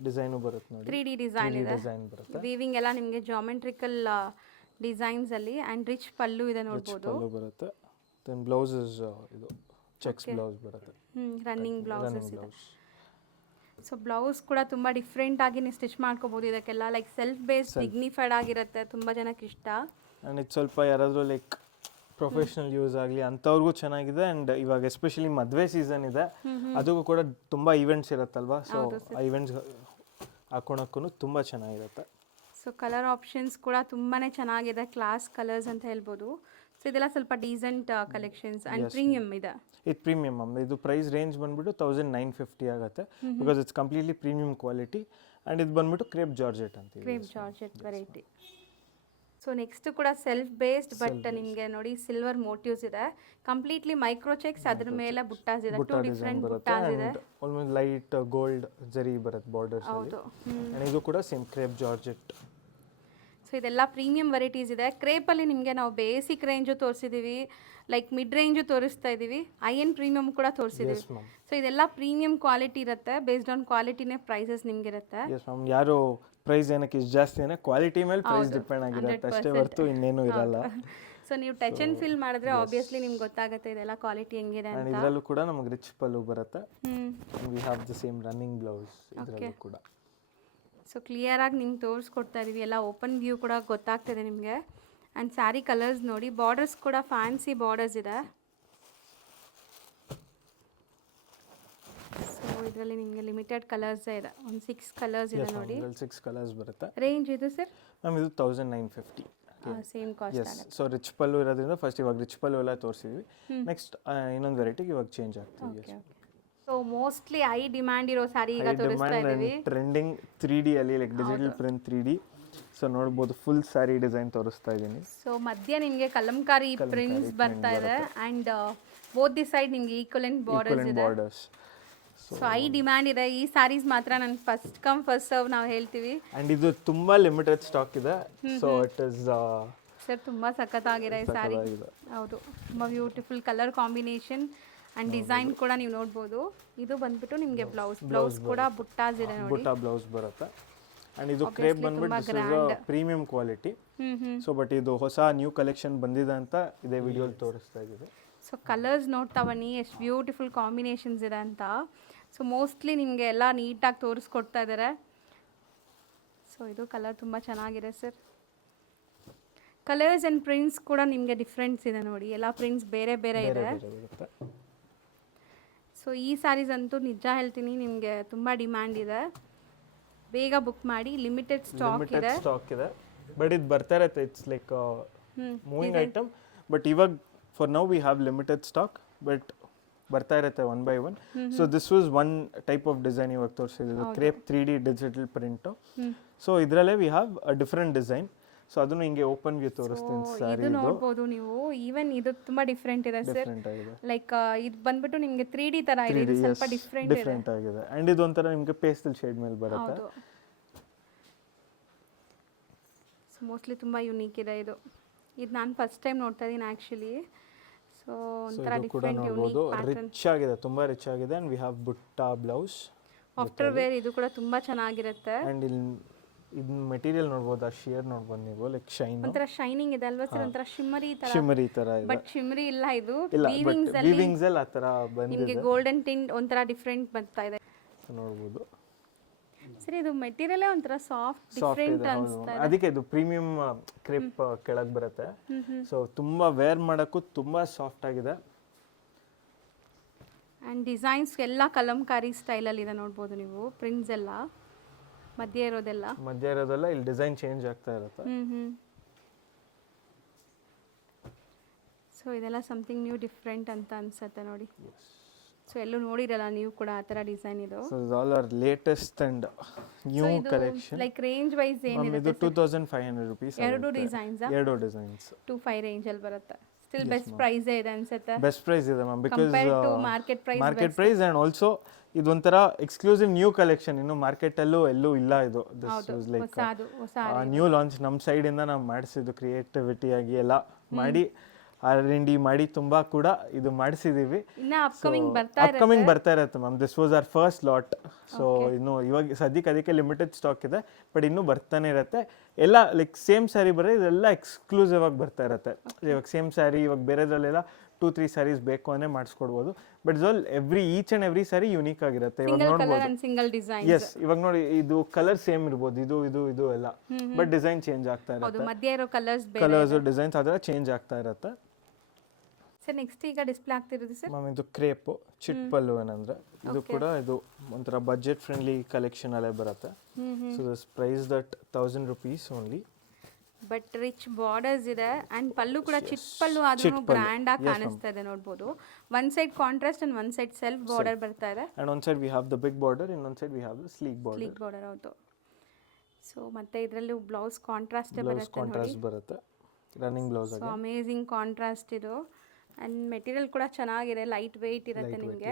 ಡಿಸೈನು ಬರುತ್ತೆ ನೋಡಿ, 3D ಡಿಸೈನ್ ಇದೆ. ಡಿಸೈನ್ ಬರುತ್ತೆ. ವೀವಿಂಗ್ ಎಲ್ಲ ನಿಮಗೆ ಜಾಮೆಟ್ರಿಕಲ್ ಡಿಸೈನ್ಸ್ ಅಲ್ಲಿ. ಅಂಡ್ ರಿಚ್ ಪಲ್ಲು ಇದೆ ನೋಡಬಹುದು. ಪಲ್ಲು ಬರುತ್ತೆ. ದೆನ್ ಬ್ಲೌಸ್ ಇಸ್ ಇದು ಚೆಕ್ಸ್ ಬ್ಲೌಸ್ ಬರುತ್ತೆ. ರನ್ನಿಂಗ್ ಬ್ಲೌಸಸ್ ಇದೆ. ಸೊ ಬ್ಲೌಸ್ ಕೂಡ ತುಂಬ ಡಿಫ್ರೆಂಟ್ ಆಗಿ ನೀವು ಸ್ಟಿಚ್ ಮಾಡ್ಕೋಬೋದು ಇದಕ್ಕೆಲ್ಲ. ಲೈಕ್ ಸೆಲ್ಫ್ ಬೇಸ್ಡ್ ಡಿಗ್ನಿಫೈಡ್ ಆಗಿರುತ್ತೆ, ತುಂಬ ಜನಕ್ಕೆ ಇಷ್ಟ. ಆ್ಯಂಡ್ ಇದು ಸ್ವಲ್ಪ ಯಾರಾದರೂ ಲೈಕ್ ಪ್ರೊಫೆಷ್ನಲ್ ಯೂಸ್ ಆಗಲಿ ಅಂಥವ್ರಿಗೂ ಚೆನ್ನಾಗಿದೆ. ಆ್ಯಂಡ್ ಇವಾಗ ಎಸ್ಪೆಷಲಿ ಮದುವೆ ಸೀಸನ್ ಇದೆ, ಅದಕ್ಕೂ ಕೂಡ ತುಂಬ ಈವೆಂಟ್ಸ್ ಇರುತ್ತಲ್ವಾ. ಸೊ ಆ ಈವೆಂಟ್ಸ್ ಹಾಕೊಳಕ್ಕೂ ತುಂಬ ಚೆನ್ನಾಗಿರುತ್ತೆ. ಸೊ ಕಲರ್ ಆಪ್ಷನ್ಸ್ ಕೂಡ ತುಂಬಾ ಚೆನ್ನಾಗಿದೆ, ಕ್ಲಾಸ್ ಕಲರ್ಸ್ ಅಂತ ಹೇಳ್ಬೋದು. ಸೊ ಇದೆಲ್ಲ ಸ್ವಲ್ಪ ಡೀಸೆಂಟ್ ಕಲೆಕ್ಷನ್ಸ್ ಆ್ಯಂಡ್ ಪ್ರೀಮಿಯಮ್ ಇದೆ. ಇದು ಪ್ರೀಮಿಯಮ್ ಮ್ಯಾಮ್. ಇದು ಪ್ರೈಸ್ ರೇಂಜ್ ಬಂದ್ಬಿಟ್ಟು 1950 ಆಗುತ್ತೆ, because it's completely premium quality. And ಇದು ಬಂದ್ಬಿಟ್ಟು ಕ್ರೇಪ್ ಜಾರ್ಜೆಟ್ ಅಂತೀವಿ, crepe georgette variety. So next ಕೂಡ ಸೆಲ್ಫ್ ಬೇಸ್ಡ್, ಬಟ್ ನಿಮಗೆ ನೋಡಿ ಸಿಲ್ವರ್ ಮೋಟಿವ್ಸ್ ಇದೆ, ಕಂಪ್ಲೀಟ್ಲಿ ಮೈಕ್ರೋ ಚೆಕ್ಸ್, ಅದ್ರ ಮೇಲೆ ಬುಟ್ಟಾಸ್ ಇದೆ, 2 ಡಿಫ್ರೆಂಟ್ ಬುಟ್ಟಾಸ್ ಇದೆ. ಆಲ್ಮೋಸ್ಟ್ ಲೈಟ್ ಗೋಲ್ಡ್ ಜರಿ ಬರುತ್ತೆ ಬಾರ್ಡರ್ಸ್ ಅಲ್ಲಿ. ಆ್ಯಂಡ್ ಇದು ಕೂಡ ಸೇಮ್ ಕ್ರೇಪ್ ಜಾರ್ಜೆಟ್. ಸೊ ಇದೆಲ್ಲ ಪ್ರೀಮಿಯಂ ವೆರೈಟೀಸ್ ಇದೆ. ಕ್ರೇಪಲ್ಲಿ ನಿಮಗೆ ನಾವು ಬೇಸಿಕ್ ರೇಂಜು ತೋರಿಸಿದ್ದೀವಿ, ಲೈಕ್ ಮಿಡ್ ರೇಂಜು ತೋರಿಸ್ತಾ ಇದ್ದೀವಿ, ಐಎನ್ ಪ್ರೀಮಿಯಮ್ ಕೂಡ ತೋರಿಸಿದ್ದೀವಿ. ಸೊ ಇದೆಲ್ಲ ಪ್ರೀಮಿಯಂ ಕ್ವಾಲಿಟಿ ಇರುತ್ತೆ, ಬೇಸ್ಡ್ ಆನ್ ಕ್ವಾಲಿಟಿನೇ ಪ್ರೈಸಸ್ ನಿಮ್ಗಿರುತ್ತೆ. ಎಸ್ ಮ್ಯಾಮ್, ಯಾರು ಪ್ರೈಸ್ ಏನಕ್ಕೆ ಇಷ್ಟು ಜಾಸ್ತಿ ಅಂದರೆ ಕ್ವಾಲಿಟಿ ಮೇಲೆ ಪ್ರೈಸ್ ಡಿಪೆಂಡ್ ಆಗಿರುತ್ತೆ ಅಷ್ಟೇ ಹೊರತು ಇನ್ನೇನು ಇರಲ್ಲ. ಸೊ ನೀವು ಟಚ್ ಆ್ಯಂಡ್ ಫೀಲ್ ಮಾಡಿದ್ರೆ ಆಬ್ವಿಯಸ್ಲಿ ನಿಮ್ಗೆ ಗೊತ್ತಾಗುತ್ತೆ ಇದೆಲ್ಲ ಕ್ವಾಲಿಟಿ ಹೆಂಗಿದೆ ಅಂತ. ಇದರಲ್ಲೂ ಕೂಡ ನಮಗೆ ರಿಚ್ ಪಲ್ಲು ಬರುತ್ತೆ. V have the same running blouse ಇದರಲ್ಲೂ ಕೂಡ. ಸೊ ಕ್ಲಿಯರಾಗಿ ನಿಮ್ಗೆ ತೋರಿಸ್ಕೊಡ್ತಾ ಇದೀವಿ, ಎಲ್ಲ ಓಪನ್ ವ್ಯೂ ಕೂಡ ಗೊತ್ತಾಗ್ತದೆ ನಿಮಗೆ. ಆ್ಯಂಡ್ ಸ್ಯಾರಿ ಕಲರ್ಸ್ ನೋಡಿ, ಬಾರ್ಡರ್ಸ್ ಕೂಡ ಫ್ಯಾನ್ಸಿ ಬಾರ್ಡರ್ಸ್ ಇದೆ. ಸೊ ಇದರಲ್ಲಿ ನಿಮಗೆ ಲಿಮಿಟೆಡ್ ಕಲರ್ಸ್ ಇದೆ, ಒಂದು 6 ಕಲರ್ಸ್ ಇದೆ ನೋಡಿ. 6 ಕಲರ್ಸ್ ಬರುತ್ತೆ. ರೇಂಜ್ ಇದು ಸರ್? ಮ್ಯಾಮ್ ಇದು 1950 ಸೇಮ್ ಕಾಸ್ಟ್ ಆಗುತ್ತೆ. ಸೊ ರಿಚ್ ಪಲ್ಲು ಇರೋದ್ರಿಂದ ಫಸ್ಟ್ ಇವಾಗ ರಿಚ್ ಪಲ್ಲು ಎಲ್ಲ ತೋರಿಸಿದ್ವಿ. ನೆಕ್ಸ್ಟ್ ಇನ್ನೊಂದು ವೆರೈಟಿಗೆ ಇವಾಗ ಚೇಂಜ್ ಆಗ್ತೀವಿ. ಸೊ ಮೋಸ್ಟ್ಲಿ ಹೈ ಡಿಮ್ಯಾಂಡ್ ಇರೋ ಸ್ಯಾರಿ ಈಗ ತೋರಿಸ್ತಾ ಇದ್ದೀವಿ. ಟ್ರೆಂಡಿಂಗ್ 3D ಅಲ್ಲಿ, like digital print 3D. So ನೋಡ್ಬೋದು ಫುಲ್ ಸ್ಯಾರಿ ಡಿಸೈನ್ ತೋರಿಸ್ತಾ ಇದ್ದೀನಿ. ಸೊ ಮಧ್ಯ ನಿಮಗೆ ಕಲಂಕಾರಿ ಪ್ರಿಂಟ್ಸ್ ಬರ್ತಾ ಇದೆ, ಆ್ಯಂಡ್ ಬೋತ್ ದಿ ಸೈಡ್ ನಿಮಗೆ ಈಕ್ವಲೆಂಟ್ ಬಾರ್ಡರ್ಸ್ ಇದೆ. ಸೊ ಐ ಡಿಮ್ಯಾಂಡ್ ಇದೆ ಈ ಸ್ಯಾರೀಸ್ ಮಾತ್ರ ನಾನು ಫಸ್ಟ್ ಕಮ್ ಫಸ್ಟ್ ಸರ್ವ್ ನಾವು ಹೇಳ್ತೀವಿ. ಆ್ಯಂಡ್ ಇದು ತುಂಬ ಲಿಮಿಟೆಡ್ ಸ್ಟಾಕ್ ಇದೆ. ಸೊ ಇಟ್ ಇಸ್ ಸರ್ ತುಂಬ ಸಖತ್ತಾಗಿದೆ ಈ ಸ್ಯಾರಿ. ಹೌದು, ತುಂಬ beautiful colour combination and design ಕೂಡ ನೀವು ನೋಡ್ಬೋದು. ಇದು ಬಂದ್ಬಿಟ್ಟು ನಿಮಗೆ ಬ್ಲೌಸ್ ಕೂಡ ಬುಟ್ಟಾಸ್ ಇದೆ ನೋಡಿ. ಬುಟ್ಟ ಬ್ಲೌಸ್ ಬರುತ್ತೆ. ಆ್ಯಂಡ್ ಇದು ಕ್ರೇಪ್ ಬಂದ್ಬಿಟ್ಟು ಪ್ರೀಮಿಯಂ ಕ್ವಾಲಿಟಿ. ಸೊ ಬಟ್ ಇದು ಹೊಸ ನ್ಯೂ ಕಲೆಕ್ಷನ್ ಬಂದಿದೆ ಅಂತ ಇದೇ ವಿಡಿಯೋಲಿ ತೋರಿಸ್ತಾ ಇದ್ದೀವಿ. ಸೊ ಕಲರ್ಸ್ ನೋಡ್ತಾ ಬನ್ನಿ ಎಷ್ಟು ಬ್ಯೂಟಿಫುಲ್ ಕಾಂಬಿನೇಷನ್ಸ್ ಇದೆ ಅಂತ. ಸೊ ಮೋಸ್ಟ್ಲಿ ನಿಮಗೆ ಎಲ್ಲ ನೀಟಾಗಿ ತೋರಿಸ್ಕೊಡ್ತಾ ಇದ್ದಾರೆ. ಸೊ ಇದು ಕಲರ್ ತುಂಬ ಚೆನ್ನಾಗಿದೆ ಸರ್. ಕಲರ್ಸ್ ಆ್ಯಂಡ್ ಪ್ರಿಂಟ್ಸ್ ಕೂಡ ನಿಮಗೆ ಡಿಫ್ರೆನ್ಸ್ ಇದೆ ನೋಡಿ, ಎಲ್ಲ ಪ್ರಿಂಟ್ಸ್ ಬೇರೆ ಬೇರೆ ಇದೆ. ಸೊ ಈ ಸ್ಯಾರೀಸ್ ಅಂತೂ ನಿಜ ಹೇಳ್ತೀನಿ ನಿಮಗೆ ತುಂಬ ಡಿಮ್ಯಾಂಡ್ ಇದೆ. ಬೇಗ ಬುಕ್ ಮಾಡಿ, ಲಿಮಿಟೆಡ್ ಸ್ಟಾಕ್ ಇದೆ. ಬಟ್ ಇದು ಬರ್ತಾ ಇರುತ್ತೆ, it's like moving item. But ಇವಾಗ for now we have limited stock, but ಬರ್ತಾ ಇರುತ್ತೆ one by one. So this was one type of design ಇವಾಗ ತೋರಿಸಿದ್ದು, crepe 3D digital print. So ಇದರಲ್ಲೇ we have a different design. So ಅದನ್ನು ಹಿಂಗೆ open view ತೋರಿಸ್ತೀನಿ ಸ್ಯಾರಿ. ಇದು ನೋಡ್ಬೋದು ನೀವು, ಈವನ್ ಇದು ತುಂಬಾ ಡಿಫ್ರೆಂಟ್ ಇದೆ ಸರ್. ಲೈಕ್ ಇದು ಬಂದ್ಬಿಟ್ಟು ನಿಮಗೆ 3D ತರ ಇದೆ, ಇದು ಸ್ವಲ್ಪ ಡಿಫ್ರೆಂಟ್ ಆಗಿದೆ. ಅಂಡ್ ಇದು ಒಂಥರ ನಿಮಗೆ ಪೇಸ್ಟಲ್ ಶೇಡ್ ಮೇಲೆ ಬರುತ್ತೆ. ಸೊ ಮೋಸ್ಟ್ಲಿ ತುಂಬಾ ಯುನೀಕ್ ಇದೆ ಇದು. ಇದು ನಾನು ಫಸ್ಟ್ ಟೈಮ್ ನೋಡ್ತಾ ಇದ್ದೀನಿ ಆಕ್ಚುಲಿ. ಸೊ ಒಂಥರ ಡಿಫ್ರೆಂಟ್ ಯುನೀಕ್ ಪ್ಯಾಟರ್ನ್, ರಿಚ್ ಆಗಿದೆ, ತುಂಬಾ ರಿಚ್ ಆಗಿದೆ. ಅಂಡ್ ವಿ ಹ್ಯಾವ್ ಬುಟ್ಟ ಬ್ಲೌಸ್ ಆಫ್ಟರ್ ವೇರ್. ಇದು ಕೂಡ ತುಂಬಾ ಚೆನ್ನಾಗಿರುತ್ತೆ. ಅಂಡ್ ಇಲ್ಲಿ ಇದನ್ನ ಮೆಟೀರಿಯಲ್ ನೋಡಬಹುದು, ಆ ಶಿಯರ್ ನೋಡಬಹುದು ನೀವು, ಲೈಕ್ ಶೈನ್, ಒಂಥರ ಶೈನಿಂಗ್ ಇದೆ ಅಲ್ವಾ ಸರ್, ಒಂಥರ ಶಿಮ್ಮರಿ ತರ ಇದೆ. ಬಟ್ ಶಿಮ್ಮರಿ ಇಲ್ಲ, ಇದು ವೀವಿಂಗ್ಸ್ ಅಲ್ಲಿ ಆ ತರ ಬಂದಿದೆ. ನಿಮಗೆ ಗೋಲ್ಡನ್ ಟಿಂಟ್ ಒಂಥರ ಡಿಫ್ರೆಂಟ್ ಬರ್ತಾ ಇದೆ ನೋಡಬಹುದು. ಸರಿ, ಇದು ಮೆಟೀರಿಯಲ್ ಒಂಥರ ಸಾಫ್ಟ್ ಡಿಫ್ರೆಂಟ್ ಅನ್ಸ್ತಾ ಇದೆ. ಅದಕ್ಕೆ ಇದು ಪ್ರೀಮಿಯಂ ಕ್ರೇಪ್ ಕೆಳಗೆ ಬರುತ್ತೆ. ಸೊ ತುಂಬಾ ವೇರ್ ಮಾಡಕ್ಕೂ ತುಂಬಾ ಸಾಫ್ಟ್ ಆಗಿದೆ. ಅಂಡ್ ಡಿಸೈನ್ಸ್ ಎಲ್ಲ ಕಲಂಕಾರಿ ಸ್ಟೈಲ್ ಅಲ್ಲಿ ಇದೆ ನೋಡಬಹುದು ನೀವು. ಪ್ರಿಂಟ್ಸ್ ಎಲ್ಲ ಮಧ್ಯ ಇರೋದೆಲ್ಲ ಇಲ್ಲಿ ಡಿಸೈನ್ ಚೇಂಜ್ ಆಗ್ತಾ ಇರುತ್ತೆ. ಸೊ ಇದೆಲ್ಲ ಸಮಥಿಂಗ್ ನ್ಯೂ ಡಿಫ್ರೆಂಟ್ ಅಂತ ಅನ್ಸುತ್ತೆ ನೋಡಿ. ಸೊ ಎಲ್ಲೂ ನೋಡಿರಲ್ಲ ನೀವು ಕೂಡ ಆ ತರ ಡಿಸೈನ್ ಇದು. So it's all our latest and new collection. Like range wise ಏನಿದೆ? ಇದು 2500 ರೂಪೀಸ್. ಎರಡು ಡಿಸೈನ್ಸ್ 25 ರೇಂಜ್ ಅಲ್ಲಿ ಬರುತ್ತೆ. ಸ್ಟಿಲ್ ಬೆಸ್ಟ್ ಪ್ರೈಸ್ ಇದೆ ಅನ್ಸುತ್ತೆ. ಬೆಸ್ಟ್ ಪ್ರೈಸ್ ಇದೆ ma'am, because market price and also ಇದೊಂಥರ ಎಕ್ಸ್ಕ್ಲೂಸಿವ್ ನ್ಯೂ ಕಲೆಕ್ಷನ್. ಇನ್ನು ಮಾರ್ಕೆಟ್ ಎಲ್ಲೂ ಇಲ್ಲ ಇದು. This was like new launch ನಮ್ಮ ಸೈಡ್ ಇಂದ ನಾವು ಮಾಡಿಸಿದ್ದು, ಕ್ರಿಯೇಟಿವಿಟಿ ಆಗಿ ಎಲ್ಲ ಮಾಡಿ R&D ಮಾಡಿ ತುಂಬಾ ಕೂಡ ಇದು ಮಾಡಿಸಿದೀವಿ. ಅಪ್ಕಮಿಂಗ್ ಬರ್ತಾ ಇರುತ್ತೆ ma'am. This was our first lot. So ಇನ್ನು ಇವಾಗ ಸದ್ಯಕ್ಕೆ ಅದಕ್ಕೆ ಲಿಮಿಟೆಡ್ ಸ್ಟಾಕ್ ಇದೆ, ಬಟ್ ಇನ್ನೂ ಬರ್ತಾನೆ ಇರುತ್ತೆ. ಎಲ್ಲ ಲೈಕ್ ಸೇಮ್ ಸ್ಯಾರಿ ಬರೋ, ಇದೆಲ್ಲ ಎಕ್ಸ್ಕ್ಲೂಸಿವ್ ಆಗಿ ಬರ್ತಾ ಇರುತ್ತೆ. ಇವಾಗ ಸೇಮ್ ಸ್ಯಾರಿ ಇವಾಗ ಬೇರೆದ್ರಲ್ಲೆಲ್ಲ 2-3 ಸ್ಯಾರೀಸ್ ಬೇಕು ಅಂದ್ರೆ ಮಾಡಿಸ್ಕೊಡ್ಬೋದು. But it's all each and every saree unique ಆಗಿರುತ್ತೆ. ಇವಾಗ ನೋಡ್ಬೋದು, ಎಸ್ ಇವಾಗ ನೋಡಿ ಇದು ಕಲರ್ ಸೇಮ್ ಇರ್ಬೋದು, ಇದು ಎಲ್ಲ, ಬಟ್ ಡಿಸೈನ್ ಚೇಂಜ್ ಆಗ್ತಾ ಇರುತ್ತೆ. ಮಧ್ಯ ಇರೋ ಕಲರ್ಸ್ ಡಿಸೈನ್ಸ್ ಅದರ ಚೇಂಜ್ ಆಗ್ತಾ ಇರುತ್ತೆ. ಸರ್ ನೆಕ್ಸ್ಟ್ ಈಗ ಡಿಸ್ಪ್ಲೇ ಆಗ್ತಿರೋದು ಸರ್ ಮ್ಯಾಮ್ ಇದು ಕ್ರೇಪ್ ಚಿಟ್ ಪಲ್ಲು ಏನಂದ್ರೆ ಇದು ಕೂಡ ಇದು ಒಂಥರ ಬಜೆಟ್ ಫ್ರೆಂಡ್ಲಿ ಕಲೆಕ್ಷನ್ ಅಲ್ಲೇ ಬರುತ್ತೆ. So this price that 1000 rupees only. But rich borders ಇದೆ ಅಂಡ್ ಪಲ್ಲು ಕೂಡ ಚಿಟ್ ಪಲ್ಲು ಆದ್ರೂ ಗ್ರ್ಯಾಂಡ್ ಆಗಿ ಕಾಣಿಸ್ತಾ ಇದೆ ನೋಡಬಹುದು. One side contrast and one side self border ಬರ್ತಾ ಇದೆ. And one side we have the big border, in one side we have the sleek border. ಹೌದು. ಸೊ ಮತ್ತೆ ಇದರಲ್ಲಿ ಬ್ಲೌಸ್ ಕಾಂಟ್ರಾಸ್ಟ್ ಬರುತ್ತೆ, ರನ್ನಿಂಗ್ ಬ್ಲೌಸ್ ಆಗಿ. ಸೊ ಅಮೇಜಿಂಗ್ ಕಾಂಟ್ರಾಸ್ಟ್ ಇದು. And material ಕೂಡ ಚೆನ್ನಾಗಿದೆ, ಲೈಟ್ ವೆಯ್ಟ್ ಇರುತ್ತೆ ನಿಮಗೆ.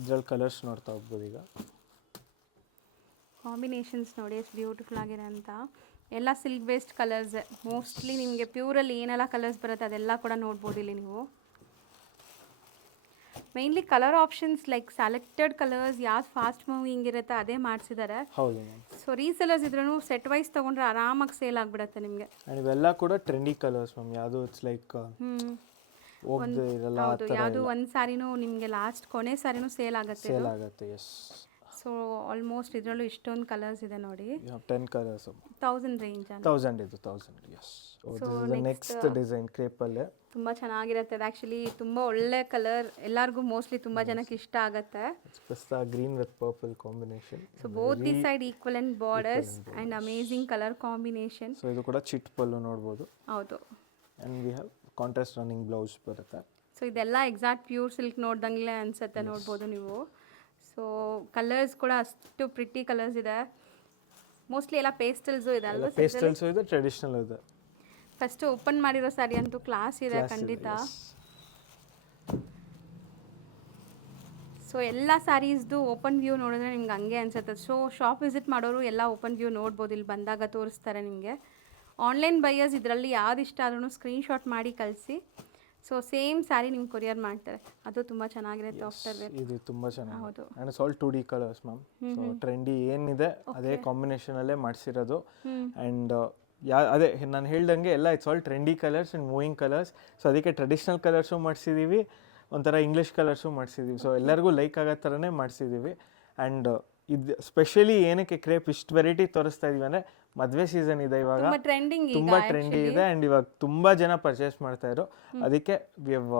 ಇದ್ರಲ್ಲಿ ಕಲರ್ಸ್ ನೋಡ್ತಾ ಹೋಗ್ಬೋದು. ಈಗ ಕಾಂಬಿನೇಷನ್ಸ್ ನೋಡಿ ಎಷ್ಟು ಬ್ಯೂಟಿಫುಲ್ ಆಗಿದೆ ಅಂತ. ಎಲ್ಲ ಸಿಲ್ಕ್ ಬೇಸ್ಡ್ ಕಲರ್ಸ್, ಮೋಸ್ಟ್ಲಿ ನಿಮಗೆ ಪ್ಯೂರಲ್ಲಿ ಏನೆಲ್ಲ ಕಲರ್ಸ್ ಬರುತ್ತೆ ಅದೆಲ್ಲ ಕೂಡ ನೋಡ್ಬೋದು ಇಲ್ಲಿ ನೀವು. Mainly colour options like selected colours ಯಾವ್ದು ಫಾಸ್ಟ್ ಮೂವಿಂಗ್ ಇರುತ್ತೆ ಅದೇ ಮಾಡಿಸಿದ್ದಾರೆ. ಸೊ ರೀಸೆಲರ್ಸ್ ಇದ್ರೂ ಸೆಟ್ ವೈಸ್ ತಗೊಂಡ್ರೆ ಆರಾಮಾಗಿ ಸೇಲ್ ಆಗಿಬಿಡುತ್ತೆ ನಿಮಗೆ. ಇವೆಲ್ಲ ಕೂಡ ಟ್ರೆಂಡಿ ಕಲರ್ಸ್ ಮ್ಯಾಮ್. ಯಾವುದು ಇಟ್ಸ್ ಲೈಕ್ ಯಾವುದು ಒಂದು ಸ್ಯಾರಿನೂ ನಿಮಗೆ ಲಾಸ್ಟ್ ಕೊನೆ ಸ್ಯಾರಿನೂ ಸೇಲ್ ಆಗುತ್ತೆ. ಸೊ ಆಲ್ಮೋಸ್ಟ್ ಇದರಲ್ಲೂ ಇಷ್ಟೊಂದು ಕಲರ್ಸ್ ಇದೆ ನೋಡಿ. 10 ಕಲರ್ಸ್ 1000 ರೇಂಜ್. 1000 ಇದು 1000. Yes. So next design crepe ಅಲ್ಲೇ ತುಂಬ ಚೆನ್ನಾಗಿರುತ್ತೆ. ಅದು ಆ್ಯಕ್ಚುಲಿ ತುಂಬ ಒಳ್ಳೆ ಕಲರ್, ಎಲ್ಲರಿಗೂ ಮೋಸ್ಟ್ಲಿ ತುಂಬ ಜನಕ್ಕೆ ಇಷ್ಟ ಆಗುತ್ತೆ. Green with purple combination. So both the side equivalent borders and amazing colour combination. So ಇದು ಕೂಡ ಚಿಟ್ ಪಲ್ಲು ನೋಡಬಹುದು. ಹೌದು. And we have contrast running blouse ಬರುತ್ತೆ. ಸೊ ಇದೆಲ್ಲ ಎಕ್ಸಾಕ್ಟ್ ಪ್ಯೂರ್ ಸಿಲ್ಕ್ ನೋಡ್ದಂಗೆ ಅನ್ಸುತ್ತೆ ನೋಡ್ಬೋದು ನೀವು. ಸೊ ಕಲರ್ಸ್ ಕೂಡ ಅಷ್ಟು ಪ್ರಿಟಿ ಕಲರ್ಸ್ ಇದೆ. ಮೋಸ್ಟ್ಲಿ ಎಲ್ಲ ಪೇಸ್ಟಲ್ಸು ಇದೆ ಅಲ್ವಾ? ಪೇಸ್ಟಲ್ಸು ಇದೆ, ಟ್ರೆಡಿಷನಲ್ ಇದೆ. ಫಸ್ಟ್ ಓಪನ್ ಮಾಡಿರೋ ಸ್ಯಾರಿ ಅಂತೂ ಕ್ಲಾಸ್ ಇದೆ ಖಂಡಿತ. ಸೊ ಸೊ ಎಲ್ಲ ಸ್ಯಾರೀಸ್ದು ಓಪನ್ ವ್ಯೂ ನೋಡಿದ್ರೆ ನಿಮ್ಗೆ ಹಂಗೆ ಅನ್ಸುತ್ತೆ. ಸೊ ಶಾಪ್ ವಿಸಿಟ್ ಮಾಡೋರು ಎಲ್ಲ ಓಪನ್ ವ್ಯೂ ನೋಡ್ಬೋದು, ಇಲ್ಲಿ ಬಂದಾಗ ತೋರಿಸ್ತಾರೆ ನಿಮಗೆ. ಆನ್ಲೈನ್ ಬೈಯರ್ಸ್ ಇದರಲ್ಲಿ ಯಾವ್ದು ಇಷ್ಟ ಆದ್ರೂ ಸ್ಕ್ರೀನ್ಶಾಟ್ ಮಾಡಿ ಕಳಿಸಿ. ಸೊ ಸೇಮ್ ಸ್ಯಾರಿ ನಿಮ್ಗೆ ಕೊರಿಯರ್ ಮಾಡ್ತಾರೆ, ಅದು ತುಂಬ ಚೆನ್ನಾಗಿರುತ್ತೆ. ಆಫ್ಟರ್ ವೇರ್ ಇದು ತುಂಬ ಚೆನ್ನಾಗಿ. ಹೌದು. And it's all 2D colours ma'am. So trendy ಏನಿದೆ ಅದೇ ಕಾಂಬಿನೇಷನಲ್ಲೇ ಮಾಡಿಸಿರೋದು. ಆ್ಯಂಡ್ ಅದೇ ನಾನು ಹೇಳ್ದಂಗೆ ಎಲ್ಲ it's all trendy colours and moving colours. So ಅದಕ್ಕೆ ಟ್ರೆಡಿಷ್ನಲ್ ಕಲರ್ಸು ಮಾಡಿಸಿದ್ದೀವಿ, ಒಂಥರ ಇಂಗ್ಲೀಷ್ ಕಲರ್ಸು ಮಾಡಿಸಿದ್ದೀವಿ. ಸೊ ಎಲ್ಲರಿಗೂ ಲೈಕ್ ಆಗೋ ಥರನೇ ಮಾಡಿಸಿದ್ದೀವಿ. ಆ್ಯಂಡ್ ಇದು ಸ್ಪೆಷಲಿ ಏನಕ್ಕೆ ಕ್ರೇಪ್ ಇಷ್ಟು ವೆರೈಟಿ ತೋರಿಸ್ತಾ ಇದೀವಿ ಅಂದರೆ ಮದುವೆ ಸೀಸನ್ ಇದೆ ಇವಾಗ, ತುಂಬ ಟ್ರೆಂಡಿ ಇದೆ. ಆ್ಯಂಡ್ ಇವಾಗ ತುಂಬ ಜನ ಪರ್ಚೇಸ್ ಮಾಡ್ತಾ ಇದ್ರು, ಅದಕ್ಕೆ we have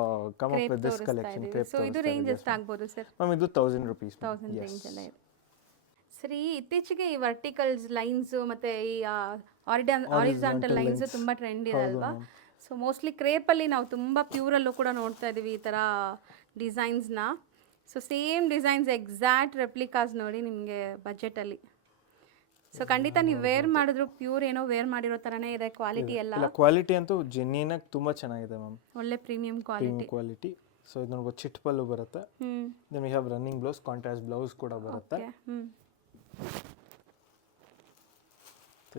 come up with this collection. Crepe ಇದು ರೇಂಜ್ ಎಷ್ಟು ಆಗ್ಬೋದು ಸರ್? ಮ್ಯಾಮ್ ಇದು 1000 rupees. 1000 ರೇಂಜ್ ಎಲ್ಲ ಇದೆ. ಸರಿ, ಇತ್ತೀಚೆಗೆ ಈ ವರ್ಟಿಕಲ್ಸ್ ಲೈನ್ಸ್ ಮತ್ತೆ ಈ ಹಾರಿಜಾಂಟಲ್ ಲೈನ್ಸ್ ತುಂಬ ಟ್ರೆಂಡ್ ಇದೆ ಅಲ್ವಾ? ಸೊ ಮೋಸ್ಟ್ಲಿ ಕ್ರೇಪಲ್ಲಿ ನಾವು ತುಂಬ ಪ್ಯೂರಲ್ಲೂ ಕೂಡ ನೋಡ್ತಾ ಇದ್ದೀವಿ ಈ ಥರ ಡಿಸೈನ್ಸ್ನ. So same designs exact replicas ನೋಡಿ ನಿಮಗೆ ಬಜೆಟಲ್ಲಿ. ಸೊ ಖಂಡಿತ ನೀವು ವೇರ್ ಮಾಡಿದ್ರು ಪ್ಯೂರ್ ಏನೋ ವೇರ್ ಮಾಡಿರೋ ಥರನೇ ಇದೆ ಕ್ವಾಲಿಟಿ ಎಲ್ಲ. ಕ್ವಾಲಿಟಿ ಅಂತೂ ಜೆನ್ಯೂನಾಗಿ ತುಂಬ ಚೆನ್ನಾಗಿದೆ ಮ್ಯಾಮ್, ಒಳ್ಳೆ ಪ್ರೀಮಿಯಂ ಕ್ವಾಲಿಟಿ. ಸೊ ಇದು ನೋಡ್ಬೋದು ಚಿಟ್ ಪಲ್ಲು ಬರುತ್ತೆ, then we have running blouse, contrast blouse ಕೂಡ ಬರುತ್ತೆ.